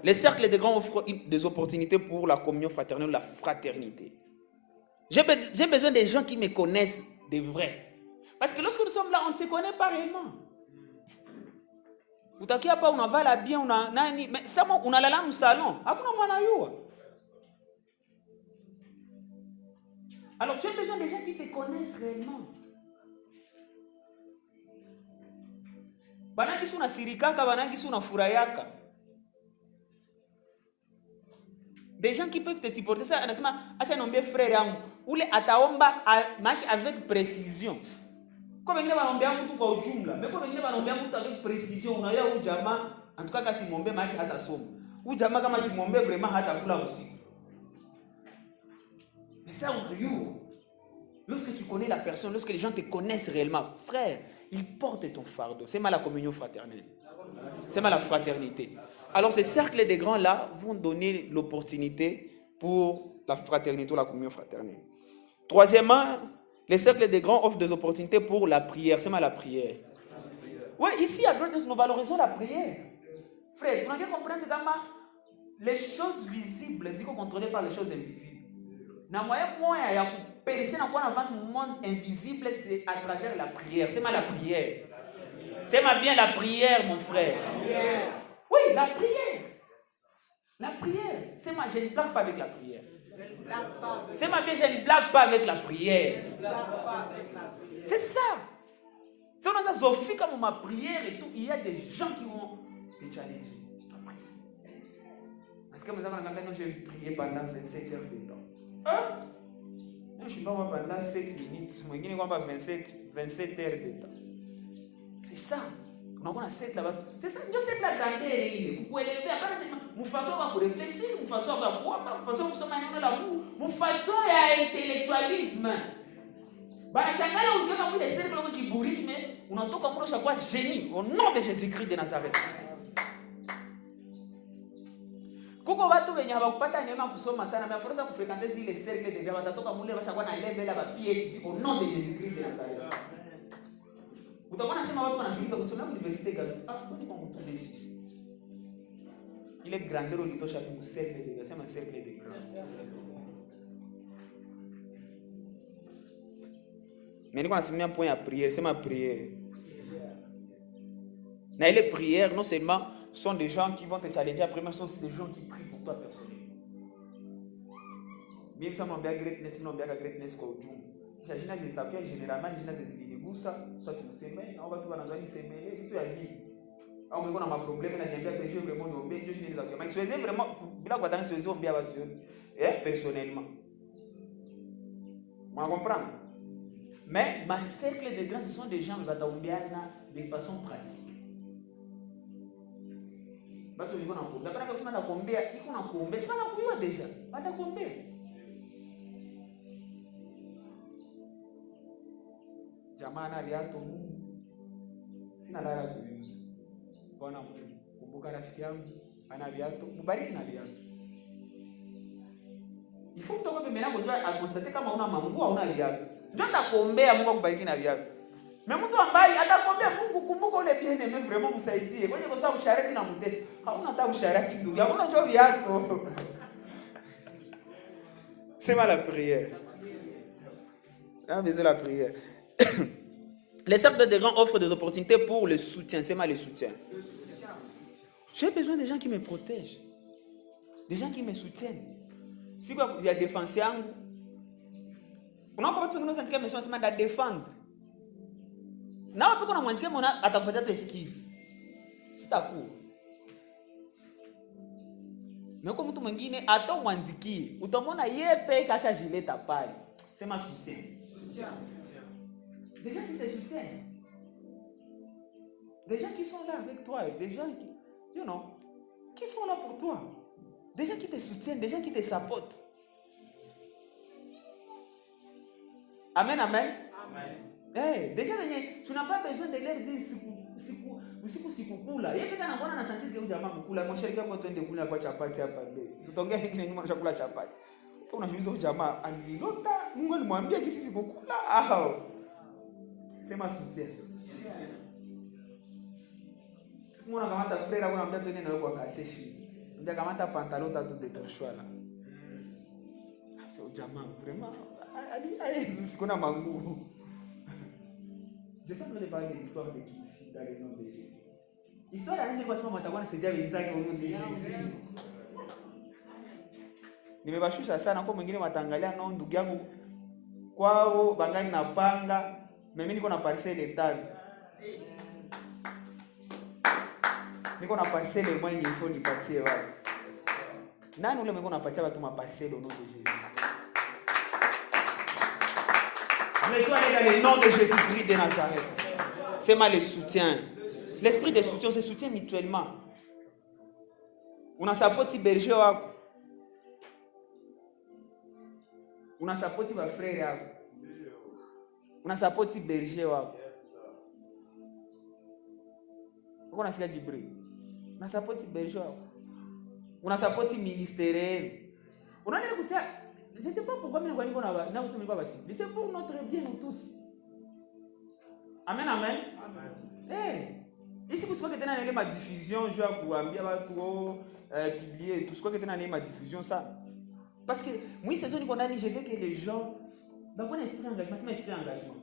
Les cercles de grands offrent des opportunités pour la communion fraternelle, la fraternité. J'ai besoin des gens qui me connaissent de vrai. Parce que lorsque nous sommes là, on ne se connaît pas réellement. Utakia pas unavala bien, una nani, mais ça unalala mu salon. Hakuna mwana yua. Alors tu as besoin des gens qui te connaissent réellement. Banangi suna sirikaka, banangi suna furayaka. Des gens qui peuvent te supporter ça, anasema acha niombe frère yangu, ule ataomba avec précision. Kwa wengine wanaombea mtu kwa ujumla, mais kwa wengine wanaombea mtu avec précision. Unaona huyu jamaa, en tout cas kama simwombe maki hata soma. Huyu jamaa kama simwombe vraiment hata kula usiku. Mais ça on you. Lorsque tu connais la personne, lorsque les gens te connaissent réellement, frère, ils portent ton fardeau. C'est mal la communion fraternelle. C'est mal la fraternité. Alors ces cercles des grands là vont donner l'opportunité pour la fraternité ou la communion fraternelle. Troisièmement, les cercles des grands offrent des opportunités pour la prière. C'est mal la prière. Oui, ici à Greatness, nous valorisons la prière. Frère, tu dois comprendre que les choses visibles, ils sont contrôlées par les choses invisibles. Na moyen il y a percer dans quoi avance le monde invisible, c'est à travers la prière. C'est mal la prière. C'est mal bien la prière, mon frère. Oui, la prière. La prière. C'est mal, je ne blague pas avec la prière. C'est mal bien, je ne blague pas avec la prière. C'est ça. Si on a Sophie comme ma prière et tout, il y a des gens qui vont te challenger. Parce que maintenant, j'ai prié pendant 27 heures de temps. Hein? Je ne suis pas pendant 7 minutes. Je ne suis pas 27 heures de temps. C'est ça. On a 7 là-bas. C'est ça. Je sais que la grandeur est. Vous pouvez l'élever. Mon façon de réfléchir, mon façon de boire, mon façon de se l'amour, mon façon d'intellectualisme. Chacun on dit comme des cercles qui bourrent, mais on entend comme chaque fois génie au nom de Jésus-Christ de Nazareth. Kuko watu wenye hawakupata neema kusoma sana, mais forza kufrequenter zile cercle de grands watatoka mule washakuwa na level la PhD au nom de Jésus-Christ de Nazareth. Utaona sema watu wanafikiria kusoma university kabisa. Ah, kwani kwa mtu de 6. Ile grandeur ulitosha kwa cercle de grands, sema cercle de grands. Mais nous avons un point à prière, c'est ma prière. Mais les prières, non seulement sont des gens qui vont te challenger, après, mais sont des gens qui prient pour toi personnellement. Même si on a bien greatness, on a bien greatness comme Dieu. Il s'agit de s'appuyer généralement, il s'agit de s'élever, soit tu sais, mais on va tout dans une semaine, tout est vie. On me connaît un problème, on a bien péché, vraiment, on a bien Dieu, je ne mais c'est vraiment, bila quoi dans ce on bien battu, personnellement. On comprend. Mais ma cercle de grands, ce sont des gens qui vont de façon pratique. Batu liko na kuombea. Kana kusema na kuombea, iko na kuombea. Sasa nakuiwa deja. Bata kuombea. Jamaa na viatu Mungu. Sina lala kuuza. Bwana Mungu, kumbuka rafiki yangu ana viatu. Mubariki na viatu. Ifo kutoka pembeni yako njoo akonstate kama una mangua una viatu. Njoo ndakuombea Mungu akubariki na viatu. Mais mtu ambaye atakwambia Mungu kumbuka ule bien aimé vraiment msaidie. Kwenye kwa sababu sharati na mtesi. Hauna hata sharati ndugu. Hauna njoo viatu. C'est mal la prière. Besoin la prière. Les cercles de grands offrent des opportunités pour le soutien. C'est mal le soutien. J'ai besoin de gens qui me protègent. Des gens qui me soutiennent. Si il y a défense yangu. On a pas besoin de nous sentir que nous sommes défendre. Na wapi kuna mwanzikia mwana atakupatia tu excuse. Sitakuwa. Meko mtu mwingine hata mwanzikie, utamwona yeye peke ashajileta pale. Sema soutien. Des gens qui te soutiennent. Des gens qui sont là avec toi, des gens qui, qui sont là pour toi. Des gens qui te soutiennent, des gens qui te supportent. Amen, amen. Hey, déjà, tu n'as pas besoin de leur dire sikukula. Yeye pekee anakuona na santi ya jamaa kukula. Mshiriki wako twende kula kwa chapati hapa mbele. Tutaongea hiki nyuma chakula chapati. Unajiuliza jamaa alilota, Mungu alimwambia kisi sikukula au. Sema soutien. Siku mwana kamata frère anamwambia twende nawe kwa kaseshi. Ndio kamata pantalon tatu de ton choix là. C'est jamaa vraiment allez sikuna mangu. Je sais que parler de l'histoire de qui ici dans le nom de Jésus. Histoire ya nje kwa sababu mtakuwa nasaidia wenzake kwa nom de Jésus. Nimebashusha sana kwa mwingine watangalia no ndugu yangu kwao bangali na panga, mimi niko na parcelle etage. Niko na parcelle moja info nipatie wao. Nani ule mwenye unapatia watu ma parcelle au nom de Jésus? Mais sois dans le nom de Jésus-Christ de Nazareth. C'est mal le soutien. L'esprit de soutien, c'est soutien mutuellement. Unasapoti berger wako. Unasapoti ba frère yako. Unasapoti berger wako. Uko nasikia Jibril. Unasapoti berger wako. Unasapoti ministère. Unaenda kutia. Je ne sais pas pourquoi mais niko na kusema kwa basi. C'est pour notre bien nous tous. Amen, amen. Amen. Ici vous savez que tena ile ma diffusion je vais kuambia watu publier tout ce que tena ile ma diffusion ça. Parce que moi saison niko ndani je veux que les gens bakona esprit engagement, c'est esprit engagement.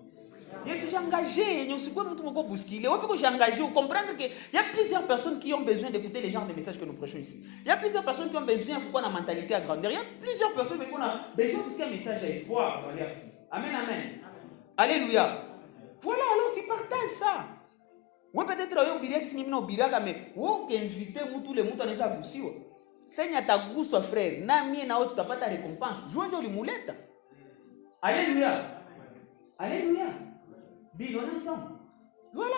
Il est toujours engagé, nous sommes pas tout bousculé. On peut que j'engagé ou comprendre que il y a plusieurs personnes qui ont besoin d'écouter les genres de messages que nous prêchons ici. Il y a plusieurs personnes qui ont besoin pour la mentalité à grandeur. Il y a plusieurs personnes qui ont besoin de un message à espoir dans leur vie. Amen, amen. Alléluia. Voilà, alors tu partages ça. Oui, peut-être que vous avez dit que mais vous invitez tous les gens à les aboutir. Seigneur ta gousse frère, na mie na tu n'as pas ta récompense. Joins dans les moulettes. Alléluia. Alléluia. Bien, on est ensemble. Voilà.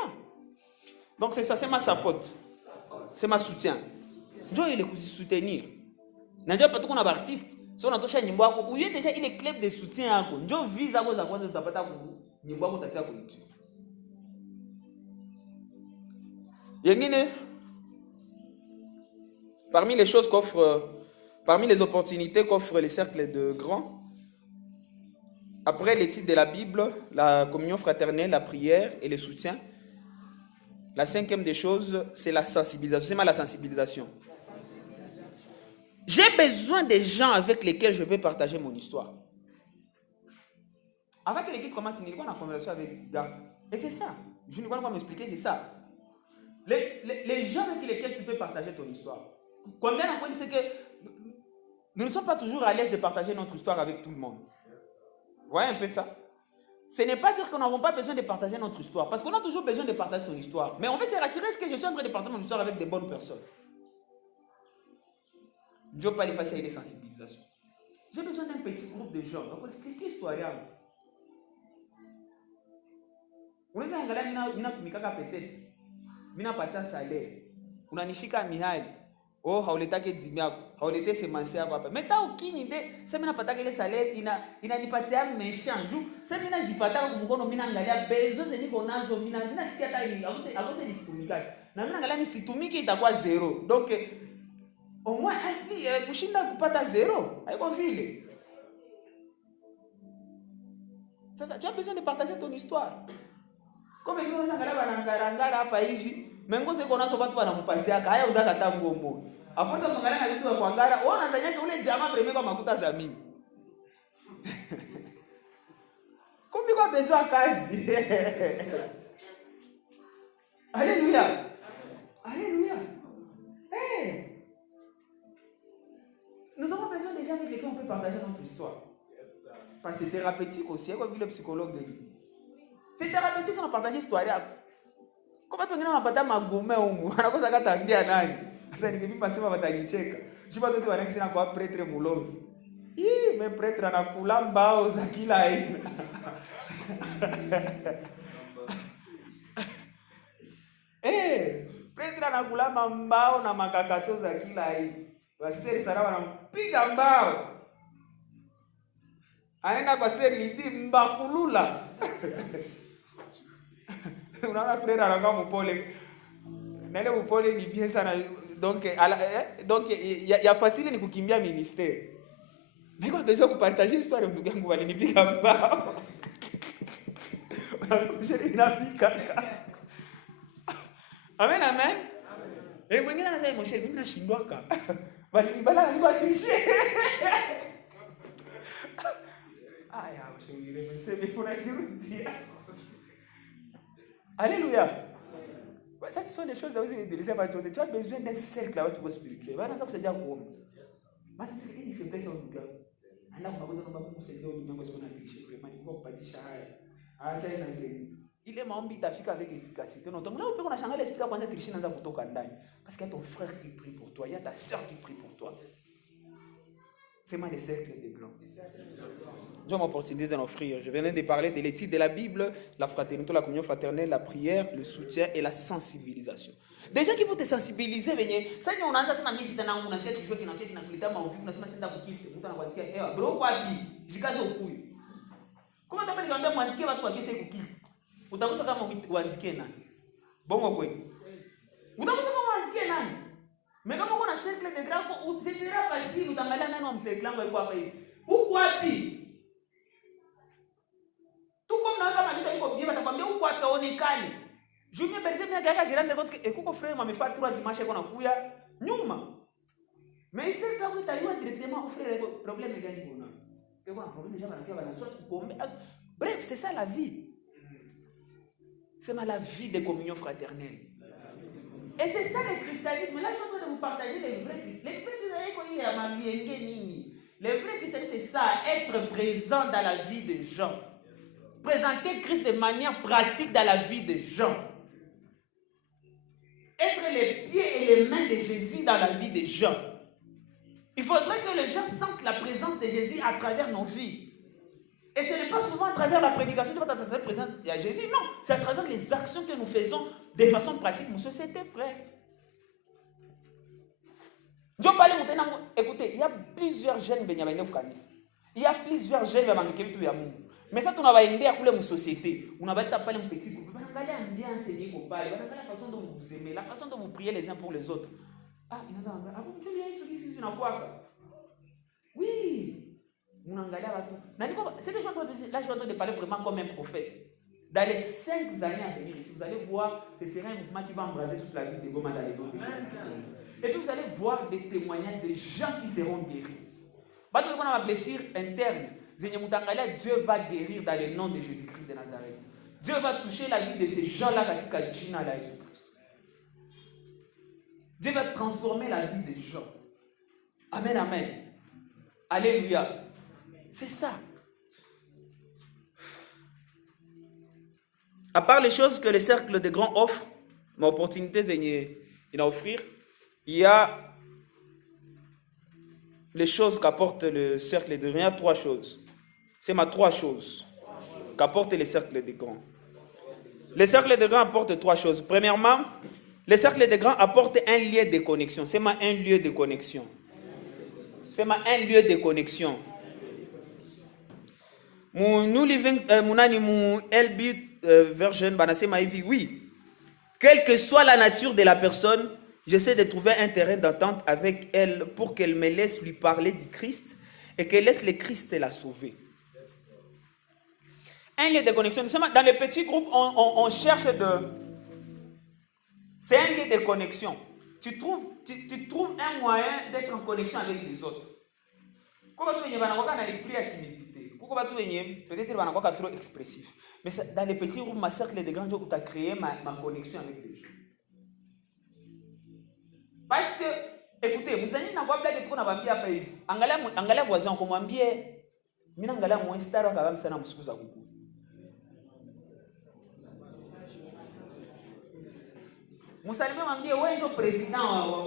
Donc c'est ça, c'est ma supporte. C'est ma soutien. Dieu il est soutenir. N'ajua pas tout qu'on a artiste. Si on a touché nyimbo yako, uye déjà il est club de soutien yako. Dieu vise à za kwanza tutapata nyimbo yako tatia kwa YouTube. Yengine parmi les choses parmi les opportunités qu'offre les cercles de grands, après l'étude de la Bible, la communion fraternelle, la prière et le soutien, la cinquième des choses, c'est la sensibilisation. C'est mal la sensibilisation. J'ai besoin des gens avec lesquels je peux partager mon histoire. Avant que l'équipe commence, il y a une conversation avec gars. Et c'est ça. Je ne vais pas m'expliquer, c'est ça. Les gens avec lesquels tu peux partager ton histoire. Combien d'entre vous c'est que nous ne sommes pas toujours à l'aise de partager notre histoire avec tout le monde. Vous voyez un peu ça? Ce n'est pas dire qu'on n'a pas besoin de partager notre histoire. Parce qu'on a toujours besoin de partager son histoire. Mais on veut se rassurer, est-ce que je suis en train de partager mon histoire avec des bonnes personnes? Dieu pas les facilités de sensibilisation. J'ai besoin d'un petit groupe de gens. Donc, expliquer l'histoire. On est en train de peut-être. Mina pata salaire. Unanishika mihali. Oh, hauletake dimi yako. Haulete semansi yako hapa. Meta ukini nde, sasa mina pataka ile salaire inanipatia meshanju. Sasa mina zipataka kumkono mina angalia bezo zenye niko nazo mina sikia hata hii. Akose nisitumikaje. Na mina angalia nisitumiki itakuwa zero. Donc au moins kushinda kupata zero. Haiko vile. Sasa tu as besoin de partager ton histoire. Comme hivi unaweza angalia banangarangara hapa hivi. Mengose iko nazo watu wanampatia haya uzaka tangu ngombo. Apoza mwangalia na vitu vya kuangara, wewe unazanyaka ule jamaa premier kwa makuta za mimi. Kumbi kwa besoin kazi. Alléluia. Alléluia. Hey. Nous avons besoin des gens avec lesquels on peut partager notre histoire. Parce que c'est thérapeutique aussi, comme le psychologue de lui. C'est thérapeutique, on a partagé histoire. Comment tu as partagé ma gomme ou on a cosa kata ambia nani? Sasa nikipima sema watanicheka. Jiba tote wanakisema kwa prêtre mulovi. Mais prêtre anakula mbao za kila aina. Prêtre anakula mbao na makakato za kila aina. Waseri sana wanampiga mbao. Anaenda kwa seri liti mbakulula. Unaona frère anakuwa mpole. Na ile mpole ni bien sana. Donc ya facile ni kukimbia ministère. Niko besoin kupartager histoire ndugu yangu walinipiga mbao. Wanakujeri nafika. Amen, amen. Mwingine anasema Moshe mimi nashindwaka. Walinibala nilikuwa tricher. Aya, Moshe mseme kuna kirudia. Alléluia. Ça, ce sont des choses à vous intéresser. Tu as besoin d'un cercle à votre spirituel. Voilà ça que c'est déjà comme. Mais c'est une faiblesse en tout cas. Alors, on va vous conseiller au niveau de ce qu'on a triché. Vraiment, il faut pas dire ça. Il est membre d'Afrique avec efficacité. Donc, là, on a changé l'esprit quand on a triché dans un couteau candagne. Parce qu'il y a ton frère qui prie pour toi. Il y a ta soeur qui prie pour toi. C'est moi les cercles des grands. J'ai mon opportunité d'en offrir. Je venais de parler de l'étude de la Bible, la fraternité, la communion fraternelle, la prière, le soutien et la sensibilisation. Des gens qui vont te sensibiliser, venez. Ça, on a ça, mais si c'est un ancien qui fait qu'il a fait une activité, mais on fait c'est un bouquet, on a dit que bro quoi bi, j'ai cassé au couille. Comment t'appelles quand même indiquer va toi qui c'est bouquet. Ou t'as ça comme ou indiquer là. Bon quoi. Ou t'as ça comme indiquer là. Mais comme on a cercle de grands, ou c'est déjà facile, ou t'as mal à un homme cercle là, ou quoi payer. Ou quoi bi. Tout comme dans la magie, il faut bien t'accompagner ou quoi t'aonekani. Je me perçois bien que j'ai rendu compte que écoute frère m'a fait 3 dimanches qu'on a couillé nyuma. Mais c'est là où tu as eu directement frère problème est gagné bon. Que quoi un problème déjà dans la soit tomber. Bref, c'est ça la vie. C'est la vie de communion fraternelle. Et c'est ça le christianisme. Là je suis en train de vous partager les vrais christianismes. Les vrais christianismes les vrais christianismes c'est ça, être présent dans la vie des gens. Présenter Christ de manière pratique dans la vie des gens. Être les pieds et les mains de Jésus dans la vie des gens. Il faudrait que les gens sentent la présence de Jésus à travers nos vies. Et ce n'est pas souvent à travers la prédication que tu vas être présent à Jésus. Non, c'est à travers les actions que nous faisons de façon pratique. Nos sociétés, frère. Écoutez, il y a plusieurs jeunes Benyamin Kanis. Il y a plusieurs jeunes Benyamin Yamoun. Mais ça, on va aider à couler une société. On va parler un petit groupe. On va bien enseigner qu'on parle. On va la façon dont vous aimez, la façon dont vous priez les uns pour les autres. Ah, il y a un bon, tu viens ici, tu n'as quoi? Oui. On a regardé à tout. C'est que je suis en train de parler vraiment comme un prophète. Dans les 5 années à venir ici, vous allez voir, ce sera un mouvement qui va embraser toute la vie de Goma dans les noms de Jésus. Et puis vous allez voir des témoignages de gens qui seront guéris. Parce qu'on a une blessure interne. Dieu va guérir dans le nom de Jésus-Christ de Nazareth. Dieu va toucher la vie de ces gens-là katika jina la Jésus Christ. Dieu va transformer la vie des gens. Amen, amen. Alléluia. C'est ça. À part les choses que le cercle des grands offre, ma opportunité c'est offrir, il y a les choses qu'apporte le cercle des grands. Il y a 3 choses. C'est ma 3 choses qu'apporte le cercle des grands. Le cercle des grands apporte 3 choses. Premièrement, le cercle des grands apporte un lieu de connexion. C'est un lieu de connexion. C'est un lieu de connexion. Nous living mon LB version oui. Quelle que soit la nature de la personne, j'essaie de trouver un terrain d'entente avec elle pour qu'elle me laisse lui parler du Christ et qu'elle laisse le Christ la sauver. Un lieu de connexion. Dans les petits groupes, on cherche de... C'est un lieu de connexion. Tu trouves un moyen d'être en connexion avec les autres. Pourquoi tu es un esprit à timidité? Pourquoi tu es peut-être trop expressif? Mais dans les petits groupes, ma cercle de grands jours où tu as créé ma connexion avec les gens. Parce que, écoutez, vous allez n'avoir pas de trop n'avoir bien fait. Angala voisin, comme on dit, mina ngala mo star wa kabam sana msukuza kuku. Musalimia mwambie wewe ndio president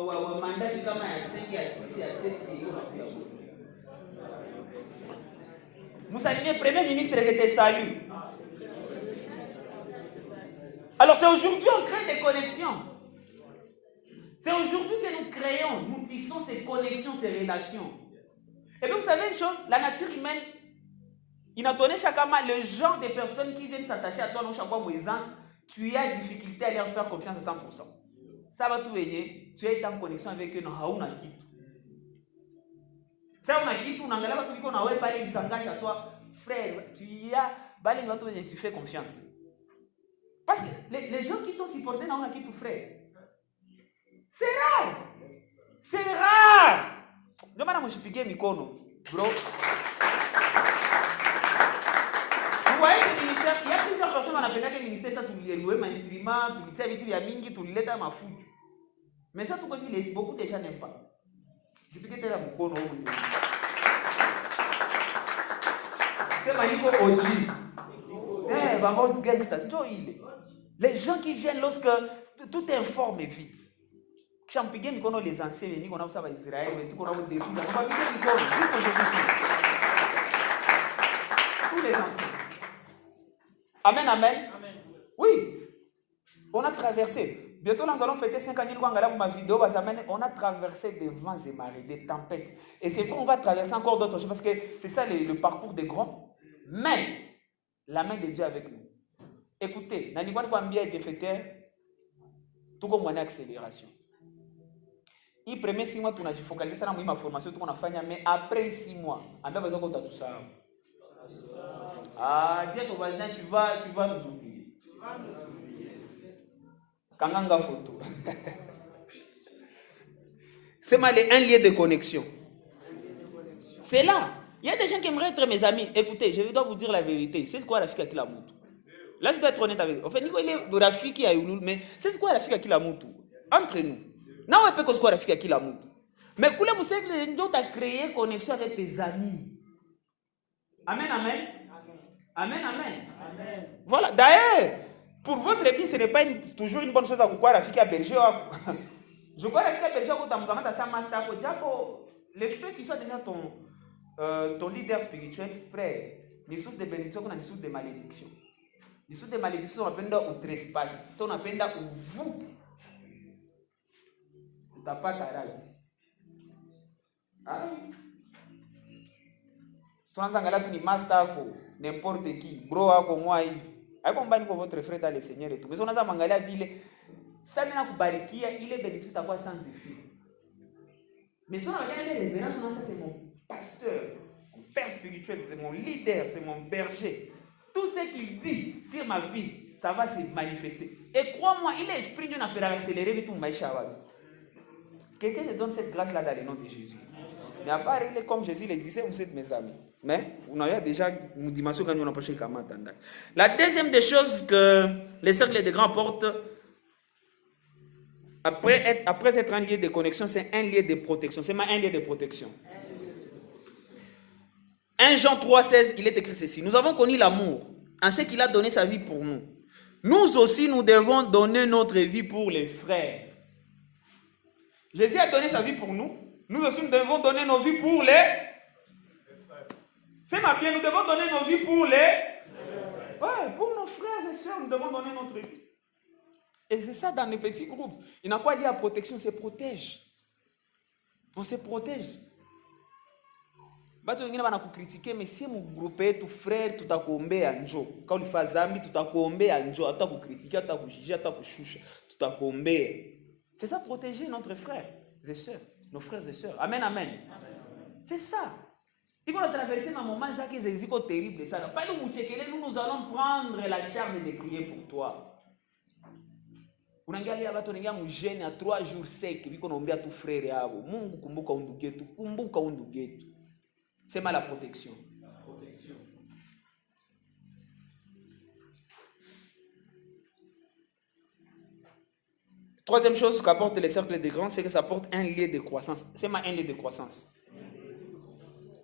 wa mandasi kama ya 5 ya 6 ya 7 Musalimia premier ministre que te salue. Alors c'est aujourd'hui on crée des connexions. C'est aujourd'hui que nous créons, nous tissons ces connexions, ces relations. Et puis vous savez une chose, la nature humaine, il a donné chaque fois le genre de personnes qui viennent s'attacher à toi, non chaque fois aisance, tu as difficulté à leur faire confiance à 100%. Ça va tout aider, tu es en connexion avec eux, non, hauna kitu. Ça on a kitu, on a tout qu'on a parlé, ils s'engagent à toi, frère, tu as balé tu fais confiance. Parce que les gens qui t'ont supporté n'ont pas kitu, frère. C'est rare. C'est rare. Demande à mon chipigué mikono, bro. Vous voyez ce ministère, il y a plusieurs personnes qui ont appelé le ministère, ça, tu lui loué ma instrument, tu lui sais, tu lui as mis, tu lui l'as ma fouille. Mais ça, tout comme beaucoup de gens n'aiment pas. Je peux dire à mon mikono. C'est Maniko Oji. Eh, Bagot Gangsters, les gens qui viennent lorsque tout est informe et vite. Champigé, nous connaissons les anciens, nous connaissons Israël, nous connaissons des filles, nous connaissons tous les anciens. Amen, amen. Oui. On a traversé. Bientôt, nous allons fêter 5 ans. Ma vidéo, on a traversé des vents et marées, des tempêtes. Et c'est vrai, on va traverser encore d'autres choses parce que c'est ça le parcours des grands. Mais la main de Dieu avec nous. Écoutez, Naniwan Kwambia est bienfaiteur, tout comme on a accélération. Il premier 6 mois, tu as focalisé sur ma formation, tout qu'on a fait, mais après 6 mois, on a besoin de tout ça. Ah, dis à ton voisin, tu vas nous oublier. Kanganga photo. C'est un lien de connexion. C'est là. Il y a des gens qui aimeraient être mes amis. Écoutez, je dois vous dire la vérité. C'est quoi la fille qui la montre? Là, je dois être honnête avec vous. En fait, Nico, il est de la fille qui a eu mais c'est quoi la fille qui la montre? Entre nous. Non, on peut quoi la fille qui la montre. Mais quand vous savez que les gens ont créé connexion avec tes amis. Amen, amen. Amen, amen. Amen. Voilà. D'ailleurs, pour votre bien, ce n'est pas toujours une bonne chose à vous croire la fille qui a berger. Je crois la fille qui a berger quand tu as sa master. Le fait qu'il soit déjà ton leader spirituel, frère, les sources de bénédiction, on a des sources de malédiction. Les sources de malédiction, on appelle au trespass. Ça, on appelle au vous. Tu n'as pas ta rate. Ah oui. Tu as un master, n'importe qui, bro, comme moi, accompagne votre frère dans le Seigneur et tout. Mais on a un la ville. Ça vient à Barikia, il est béni tout à quoi sans défi. Mais si on a regardé les révélations, ça c'est mon pasteur, mon père spirituel, c'est mon leader, c'est mon berger. Tout ce qu'il dit sur ma vie, ça va se manifester. Et crois-moi, il est esprit d'une affaire accélérée, tout maïcha. Que Dieu te donne cette grâce-là dans le nom de Jésus. Mais à part, comme Jésus le disait, vous êtes mes amis. Mais on a déjà une dimension quand on a pas chez Kama. La deuxième des choses que les cercles de grands portent, après être un lien de connexion, c'est un lien de protection. C'est un lien de protection. 1 Jean 3,16, il est écrit ceci. Nous avons connu l'amour en ce qu'il a donné sa vie pour nous. Nous aussi, nous devons donner notre vie pour les frères. Jésus a donné sa vie pour nous. Nous aussi, nous devons donner nos vies pour les frères. C'est ma bien, nous devons donner nos vies pour les ouais, pour nos frères et sœurs, nous devons donner notre vie. Et c'est ça dans les petits groupes. Il n'a pas dit à protection, on se protège. On se protège. Bato wengine wanakukritiquer mais si mgroupe yetu frère tutakuombea njoo. Quand il fait zambi tutakuombea njoo, tutakukritiquer, tutakujuger, tutakushusha, tutakuombea. C'est ça protéger notre frère et sœurs, nos frères et sœurs. Amen, amen. C'est ça. Il faut traverser un moment ça qui est terrible ça. Pas de mouchekele, nous allons prendre la charge de prier pour toi. Unaangalia watu wanaingia mjeni à 3 jours sec, biko naombea tu frère yao. Mungu kumbuka undugu yetu, kumbuka undugu yetu. C'est mal la protection. Troisième chose qu'apporte les cercles des grands, c'est que ça apporte un lien de croissance. C'est un lien de croissance.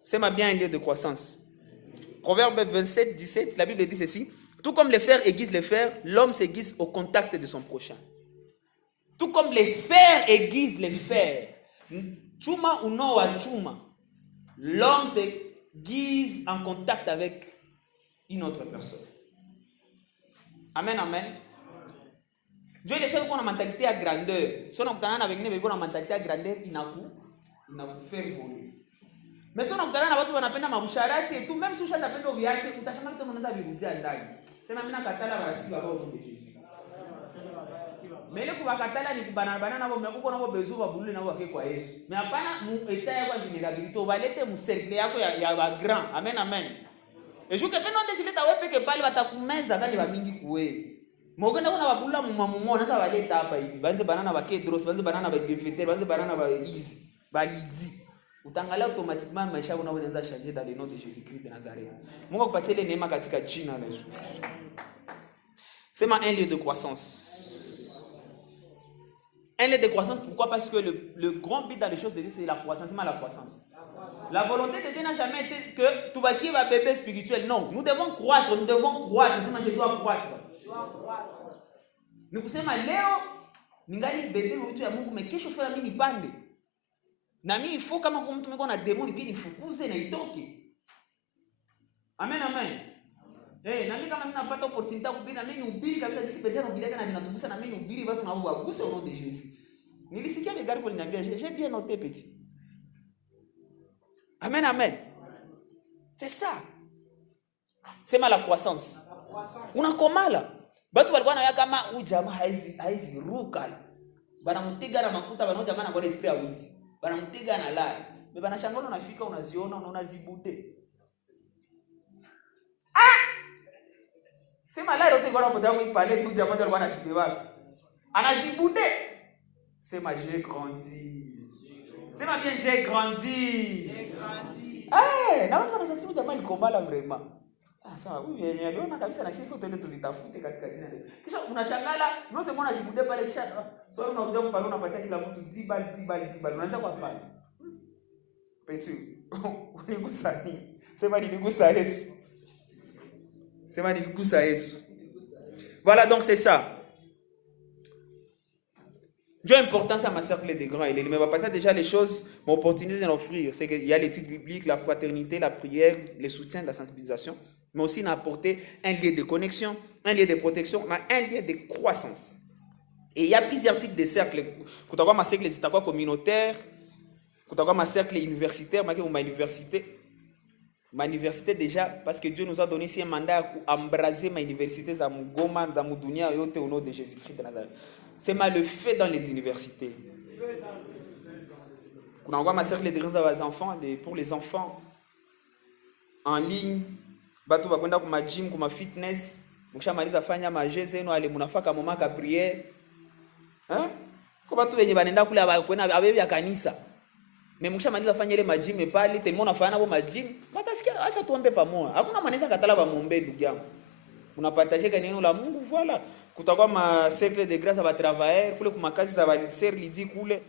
C'est bien un lien de croissance. Proverbe 27, 17, la Bible dit ceci. Tout comme les fers aiguisent les fers, l'homme s'aiguise au contact de son prochain. Tout comme les fers aiguisent les fers. Chuma ou non à chuma. L'homme se guise en contact avec une autre personne. Amen, amen. Dieu est seul qu'on a une mentalité à grandeur. Si on a une mentalité à grandeur, il n'a pas fait évoluer. Mais si on a une mentalité et tout, même si on a une mentalité à grandeur, on a une mentalité à grandeur. C'est la même chose que Jésus. Mais le kubakatala ni kubanana nabo mekuko nabo bezuba bulule nabo akekwa Yesu. Mais hapana mu eta yako ya vulnerabilité obalete mu cercle yako ya ba grand. Amen amen. Et je que non déchileta wepe ke pale batakumeza kali ba mingi kuwe. Mogenda kuna babula mu mamumo na sa baleta hapa hivi. Banze banana ba Kedros, banze banana ba Bienfaiteur, banze banana ba Easy, ba Lidi. Utangalia automatiquement maisha yako unaweza changer dans le nom de Jésus-Christ de Nazareth. Mungu akupatie ile neema katika jina la Yesu. C'est un lieu de croissance. Un lieu de croissance, pourquoi? Parce que le grand but dans les choses de Dieu, c'est la croissance. C'est la croissance. La volonté de Dieu n'a jamais été que tout va qui va bébé spirituel. Non, nous devons croître, nous devons croître. Je dois croître. Nous kusema leo ningali bébé mtu ya Mungu mekesho fera mimi nipande. Na mimi il faut kama mtu meko na demoni pili nifukuze na itoke. Amen amen. Na mimi kama ninapata opportunity ya kuhubiri na mimi nihubiri kabisa jinsi pekee nahubiri na ninatugusa na mimi nihubiri watu na waguse au nom de Jésus. Nilisikia le gars poliniambia j'ai bien noté petit. Amen amen. C'est ça. C'est mal la croissance. Unakomala. Batu walikuwa na kama huyu jamaa haizi ruka. Banamtiga na makuta banaoja jamaa na kwa esprit ya wizi. Banamtiga na lari. Mais banashangaa unafika unaziona unaona zibute. C'est malade au téléphone pour dire parler tout diamant de loin à Sibéba. Anazibouté. C'est ma j'ai grandi. C'est ma bien j'ai grandi. Eh, na watu wanasafiri jamaa iko là vraiment. Ah sawa, huyu yenyewe leo na kabisa na sisi tuende tulitafute katika jina lake. Kisha unashangala, no sema unazibouté pale kisha. So unakuja kupale unapatia kila mtu 10 bali. Unaanza kwa pale. Petit. Unigusa nini? Sema niligusa Yesu. C'est mal du coup ça est. Voilà donc c'est ça. Dieu importance à ma cercle des grands. Il ne va pas déjà les choses, mon opportunité d'offrir. C'est qu'il y a l'étude biblique, la fraternité, la prière, le soutien, la sensibilisation, mais aussi d'apporter un lieu de connexion, un lieu de protection, un lieu de croissance. Et il y a plusieurs types de cercles. Quand tu as ma cercle communautaire, quand tu as ma cercle universitaire, ma université. Ma université déjà, parce que Dieu nous a donné ici un mandat pour embraser ma université, dans mon Goma, dans mon Dunia, au nom de Jésus-Christ de Nazareth. C'est mal le fait dans les universités. Quand on voit ma cercle de enfants, pour les enfants, en ligne, batu bakwenda kuma gym, kuma fitness, mukishamaliza fanya majeze no ale munafaka momaka prière. Hein? Kwa batu wenye banenda kule abakwenda abebe ya kanisa. Mais mukishamaliza fanya ile majime pale tellement unafanya nabo majime matasikia acha tuombe pamoja hakuna maneno katala ba muombe ndugu yangu unapartager neno la Mungu voilà kutakuwa ma cercle de grâce ba travailler kule kuma kazi za ba sœur Lydie kule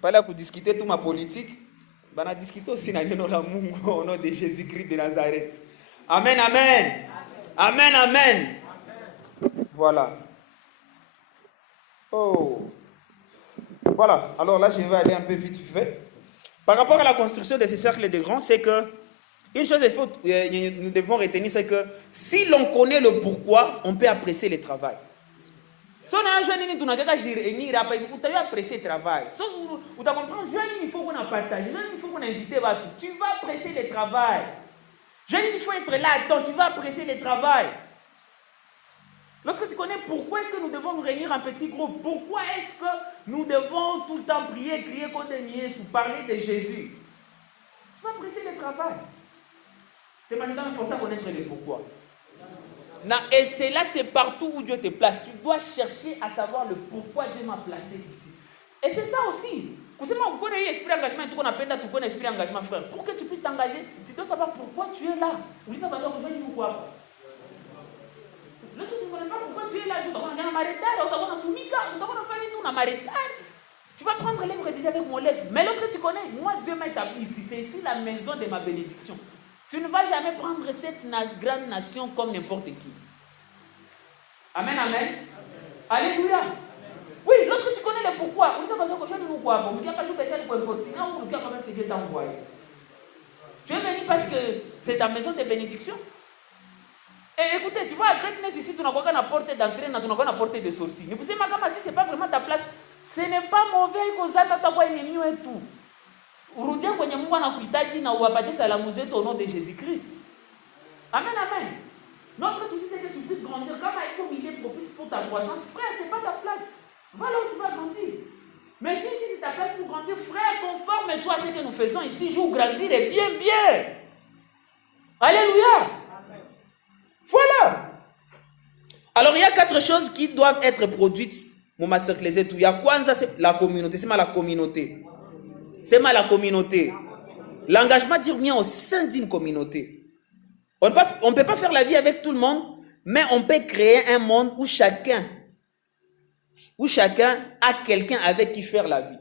pale ku discuter tout ma politique bana discuter aussi na neno la Mungu au nom de Jésus-Christ de Nazareth. Amen amen. Amen amen. Voilà. Oh. Voilà, alors là je vais aller un peu vite fait. Par rapport à la construction de ces cercles de grands, c'est que une chose nous devons retenir, c'est que si l'on connaît le pourquoi, on peut apprécier le travail. Si on a un jeune, tu n'as pas apprécier le travail. Si tu comprends, jeune, il faut qu'on partage, il faut qu'on invite, tu vas apprécier le travail. Jeune, il faut être là, attends, tu vas apprécier le travail. Lorsque tu connais pourquoi est-ce que nous devons nous réunir en petit groupe, pourquoi est-ce que nous devons tout le temps prier, crier contre Jésus, parler de Jésus, tu vas apprécier le travail. C'est maintenant pour ça connaître le pourquoi. Et c'est là, c'est partout où Dieu te place. Tu dois chercher à savoir le pourquoi Dieu m'a placé ici. Et c'est ça aussi. Vous savez, on connaît l'esprit d'engagement, tu connais l'esprit d'engagement, frère. Pour que tu puisses t'engager, tu dois savoir pourquoi tu es là. Vous dites, pourquoi? Lorsque tu ne connais pas pourquoi tu es là, tu vas prendre l'œuvre déjà avec mollesse. Mais lorsque tu connais, moi Dieu m'a établi ici, c'est ici la maison de ma bénédiction. Tu ne vas jamais prendre cette grande nation comme n'importe qui. Amen, amen. Alléluia. lorsque tu connais le pourquoi, tu es venu parce que c'est ta maison de bénédiction. Et écoutez, tu vois, à Greatness ici, tu n'as pas une porte d'entrée, tu n'as pas une porte de sortie. Mais si ce n'est pas vraiment ta place, ce n'est pas mauvais que ça soit ennemi et tout. Urudia kwenye Mungu anakuhitaji na uwapatie salamu zetu au nom de Jésus-Christ. Amen, amen. Notre souci, c'est que tu puisses grandir. Comme il est propice pour ta croissance, frère, ce n'est pas ta place. Va là où tu vas grandir. Mais si c'est ta place pour grandir, frère, conforme-toi à ce que nous faisons ici, joue grandir et bien, bien. Alléluia. Voilà. Alors, il y a 4 choses qui doivent être produites. Mon master Clézé, tout. Il y a quoi? C'est la communauté. C'est mal la communauté. C'est mal la communauté. L'engagement dire bien au sein d'une communauté. On ne peut pas faire la vie avec tout le monde, mais on peut créer un monde où chacun a quelqu'un avec qui faire la vie.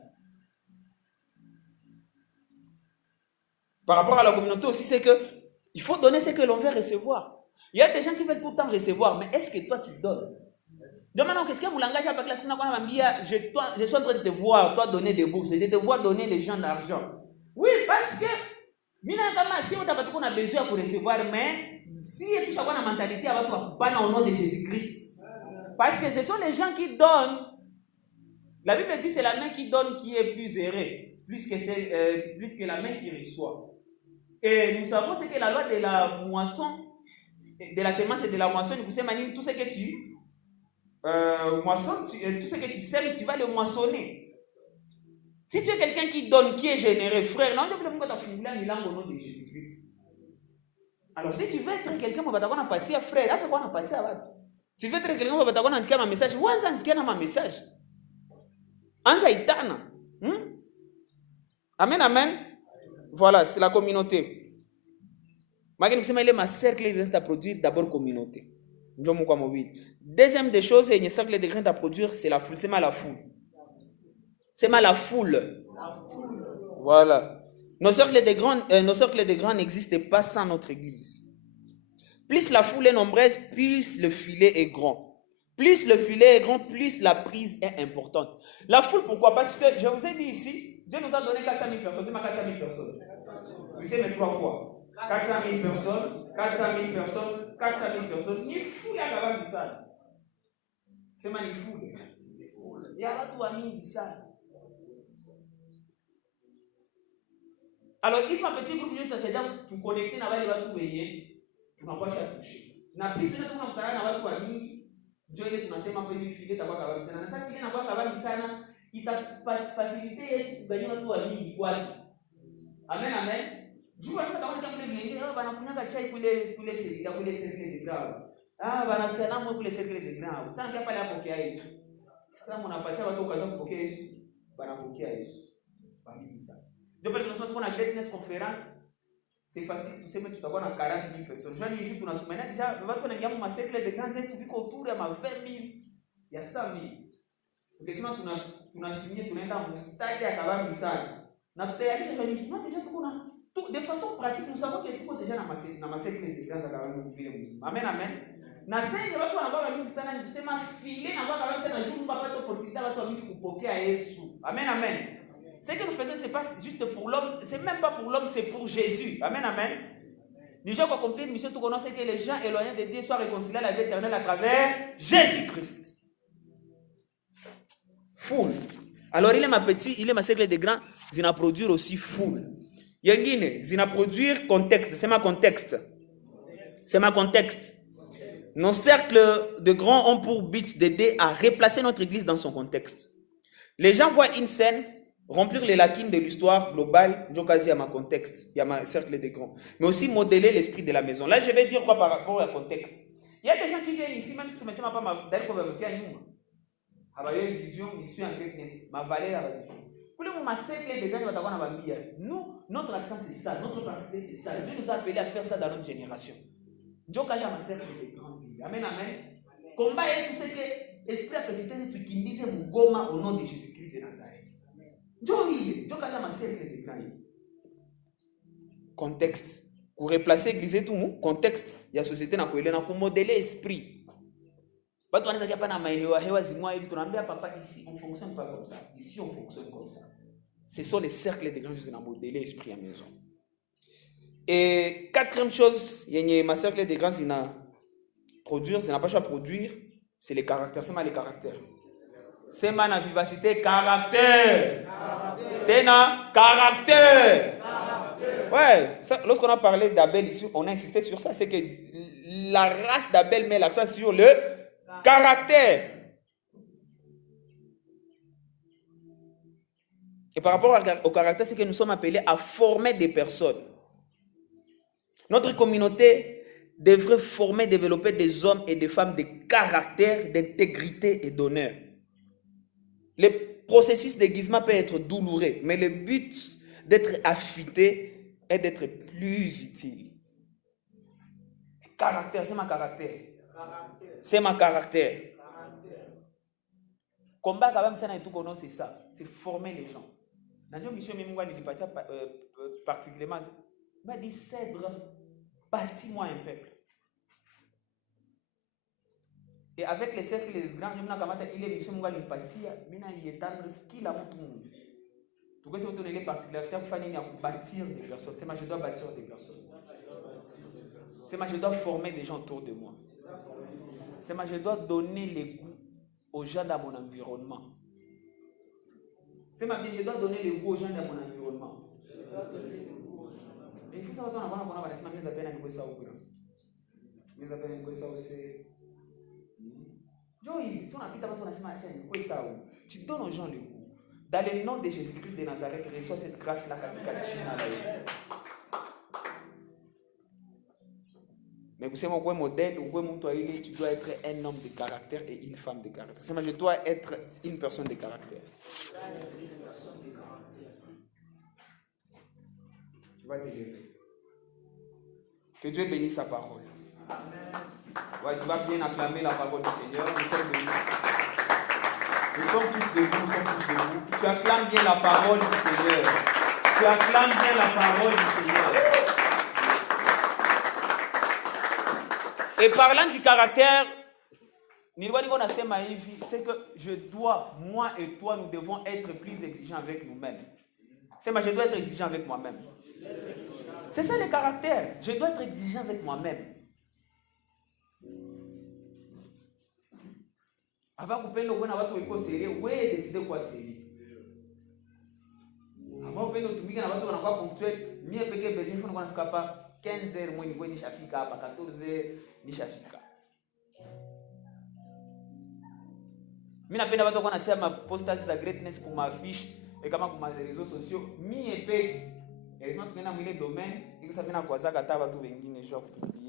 Par rapport à la communauté aussi, c'est que il faut donner ce que l'on veut recevoir. Il y a des gens qui veulent tout le temps recevoir, mais est-ce que toi tu donnes? Donc maintenant, qu'est-ce que vous langage à la classe? Je suis en train de te voir, toi donner des bourses, je te vois donner les gens d'argent. Oui, parce que si on a besoin pour recevoir, mais si tu as une mentalité, pas au nom de Jésus-Christ. Parce que ce sont les gens qui donnent. La Bible dit que c'est la main qui donne qui est plus errée, plus que la main qui reçoit. Et nous savons que la loi de la moisson, de la semence et de la moisson, tout ce que tu moissonnes, tout ce que tu sèmes, tu vas le moissonner. Si tu es quelqu'un qui donne, qui est généreux, frère, non, je veux que tu as une langue au nom de Jésus-Christ. Alors, si tu veux être quelqu'un qui va t'apporter frère, là, c'est quoi t'apporter à tu veux être quelqu'un qui va t'apporter un message, ou un message. Anza itana. Amen, amen. Voilà, c'est la communauté. Ma cercle de grains à produire, d'abord communauté. Deuxième des choses, il y a un cercle de grains à produire, c'est la foule. C'est mal la foule. C'est mal la foule. Voilà. Nos cercles de grains n'existent pas sans notre église. Plus la foule est nombreuse, plus le filet est grand. Plus le filet est grand, plus la prise est importante. La foule, pourquoi? Parce que je vous ai dit ici, Dieu nous a donné 400 000 personnes. C'est ma 400 000 personnes. Tu sais, mais 3 fois. 400 000 personnes, 400 000 personnes, 400 000 personnes. Ni fou, il y a quand même ça. C'est magnifique. Il y a tout à ça. Alors, il faut un petit groupe de c'est-à-dire pour connecter dans les gens qui tu n'as pas touché. Na plus de temps on parle na watu wa mingi, ndio ile tunasema hapo hivi file itakuwa kabisa sana. Sasa file inakuwa kabisa sana, itafacilite Yesu kuganyia watu wa mingi kwake. Amen, amen. Juu watu wataona kule vingine, wanakunyanga chai kule serikali de grave. Wanatia namo kule serikali de grave. Sasa ndio pale apokea Yesu. Sasa mnapatia watu kaza kupokea Yesu, wanapokea Yesu. Bali sana. Ndio pale tunasema tuko na Greatness Conference. C'est facile, tu sais, mais tu dois avoir 40 000 personnes. Je vais dire, tu as maintenant déjà, tu vas connaître mon cercle de grands et tu vis autour de ma 20 000. Il y a 100 000. Donc, sinon, tu as signé, tu es dans mon stade à Kabam Bissal. Tu as déjà de façon pratique, nous savons que tu es déjà dans ma cercle de grands à Kabam Bissal. Amen, amen. Na sasa ndio watu wanakuwa wengi sana ni kusema file na kwa kabisa na juu mpaka opportunity watu wa mingi kupokea Yesu. Amen, amen. Ce que nous faisons, ce n'est pas juste pour l'homme, ce n'est même pas pour l'homme, c'est pour Jésus. Amen, amen. Déjà qu'on complète, monsieur, tout connaît, c'est que les gens éloignés de Dieu soient réconciliés à la vie éternelle à travers Jésus-Christ. Foule. Alors, il est ma petite, il est ma cercle de grands, ils en produire aussi foule. Yengine, ils en produire contexte, c'est ma contexte. C'est ma contexte. Nos cercles de grands ont pour but d'aider à replacer notre église dans son contexte. Les gens voient une scène, remplir les lacunes de l'histoire globale, il y a ma contexte, il y a ma cercle de grands, mais aussi modeler l'esprit de la maison. Là, je vais dire quoi par rapport au contexte. Il y a des gens qui viennent ici, même si tu ne me sais pas d'aller pour me faire une vision, je suis en greatness, ma valeur à la vision. Pour le moment, ma cercle de grands, nous, notre accent c'est ça, notre participation c'est ça. Dieu nous a appelés à faire ça dans notre génération. Dieu a ma cercle de grands. Amen, amen. Combat et tout ce que l'esprit a petit fait, c'est qu'il dise Mougoma au nom de Jésus-Christ de Nazareth. Contexte. Pour replacer l'église tout le monde, contexte. Il y a société pour modeler l'esprit. Watu wanaweza kia pana hewa zimwa hivi tunaambia papa ici on fonctionne pas comme ça. Ici on fonctionne comme ça. Ce sont les cercles de grands dans modèle esprit à maison. Et quatrième chose, yenye ma cercle de grands ina produire, c'est n'a pas à produire, c'est les caractères, c'est mal les caractères. C'est ma vivacité caractère. Tena caractère. Ouais, lorsqu'on a parlé d'Abel ici, on a insisté sur ça, c'est que la race d'Abel met l'accent sur le caractère. Et par rapport au caractère, c'est que nous sommes appelés à former des personnes. Notre communauté devrait former, développer des hommes et des femmes de caractère, d'intégrité et d'honneur. Le processus d'aiguisement peut être douloureux, mais le but d'être affûté est d'être plus utile. Caractère, c'est ma caractère. C'est ma caractère. Combat quand même, c'est ça. C'est former les gens. Dans une mission, particulièrement, il m'a dit, Cèdre, bâtis-moi un peuple. Et avec les cercles les grands, il est mission, il est étendre qui l'a montré. Tout cas, si vous donnez les particularités, vous fallait bâtir des personnes. C'est moi, je dois bâtir des personnes. C'est moi, je dois former des gens autour de moi. C'est moi, je dois donner les goûts aux gens dans mon environnement. C'est ma vie, je dois donner les goûts aux gens dans mon environnement. Mais il faut savoir qu'on a des semaines, à peine ça ou mais à peine ça aussi. Si on a quitté ton semaine, tu donnes aux gens les goûts. Dans le nom de Jésus-Christ de Nazareth, reçois cette grâce-là. Mais vous savez, mon modèle, tu dois être un homme de caractère et une femme de caractère. C'est moi, je dois être une personne de caractère. Tu vas t'élever. Que Dieu bénisse sa parole. Amen. Ouais, tu vas bien acclamer la parole du Seigneur. Nous sommes bénis. Nous sommes tous debout. Tu acclames bien la parole du Seigneur. Tu acclames bien la parole du Seigneur. Et parlant du caractère, c'est que je dois, moi et toi, nous devons être plus exigeants avec nous-mêmes. C'est moi, je dois être exigeant avec moi-même. C'est ça le caractère. Je dois être exigeant avec moi-même. Avant que vous puissiez avoir sérieux, oui, décidez quoi sérieux. Avant que vous puissiez avoir ponctuel, mieux que il faut qu'on pas 15 heures, moi, ni chafika, pas 14 heures, ni chafika. Je n'ai pas de ma postage de greatness pour ma fiche et comme pour mes réseaux sociaux. Je n'ai pas de domaine et que ça vient à quoi ça, tout le monde.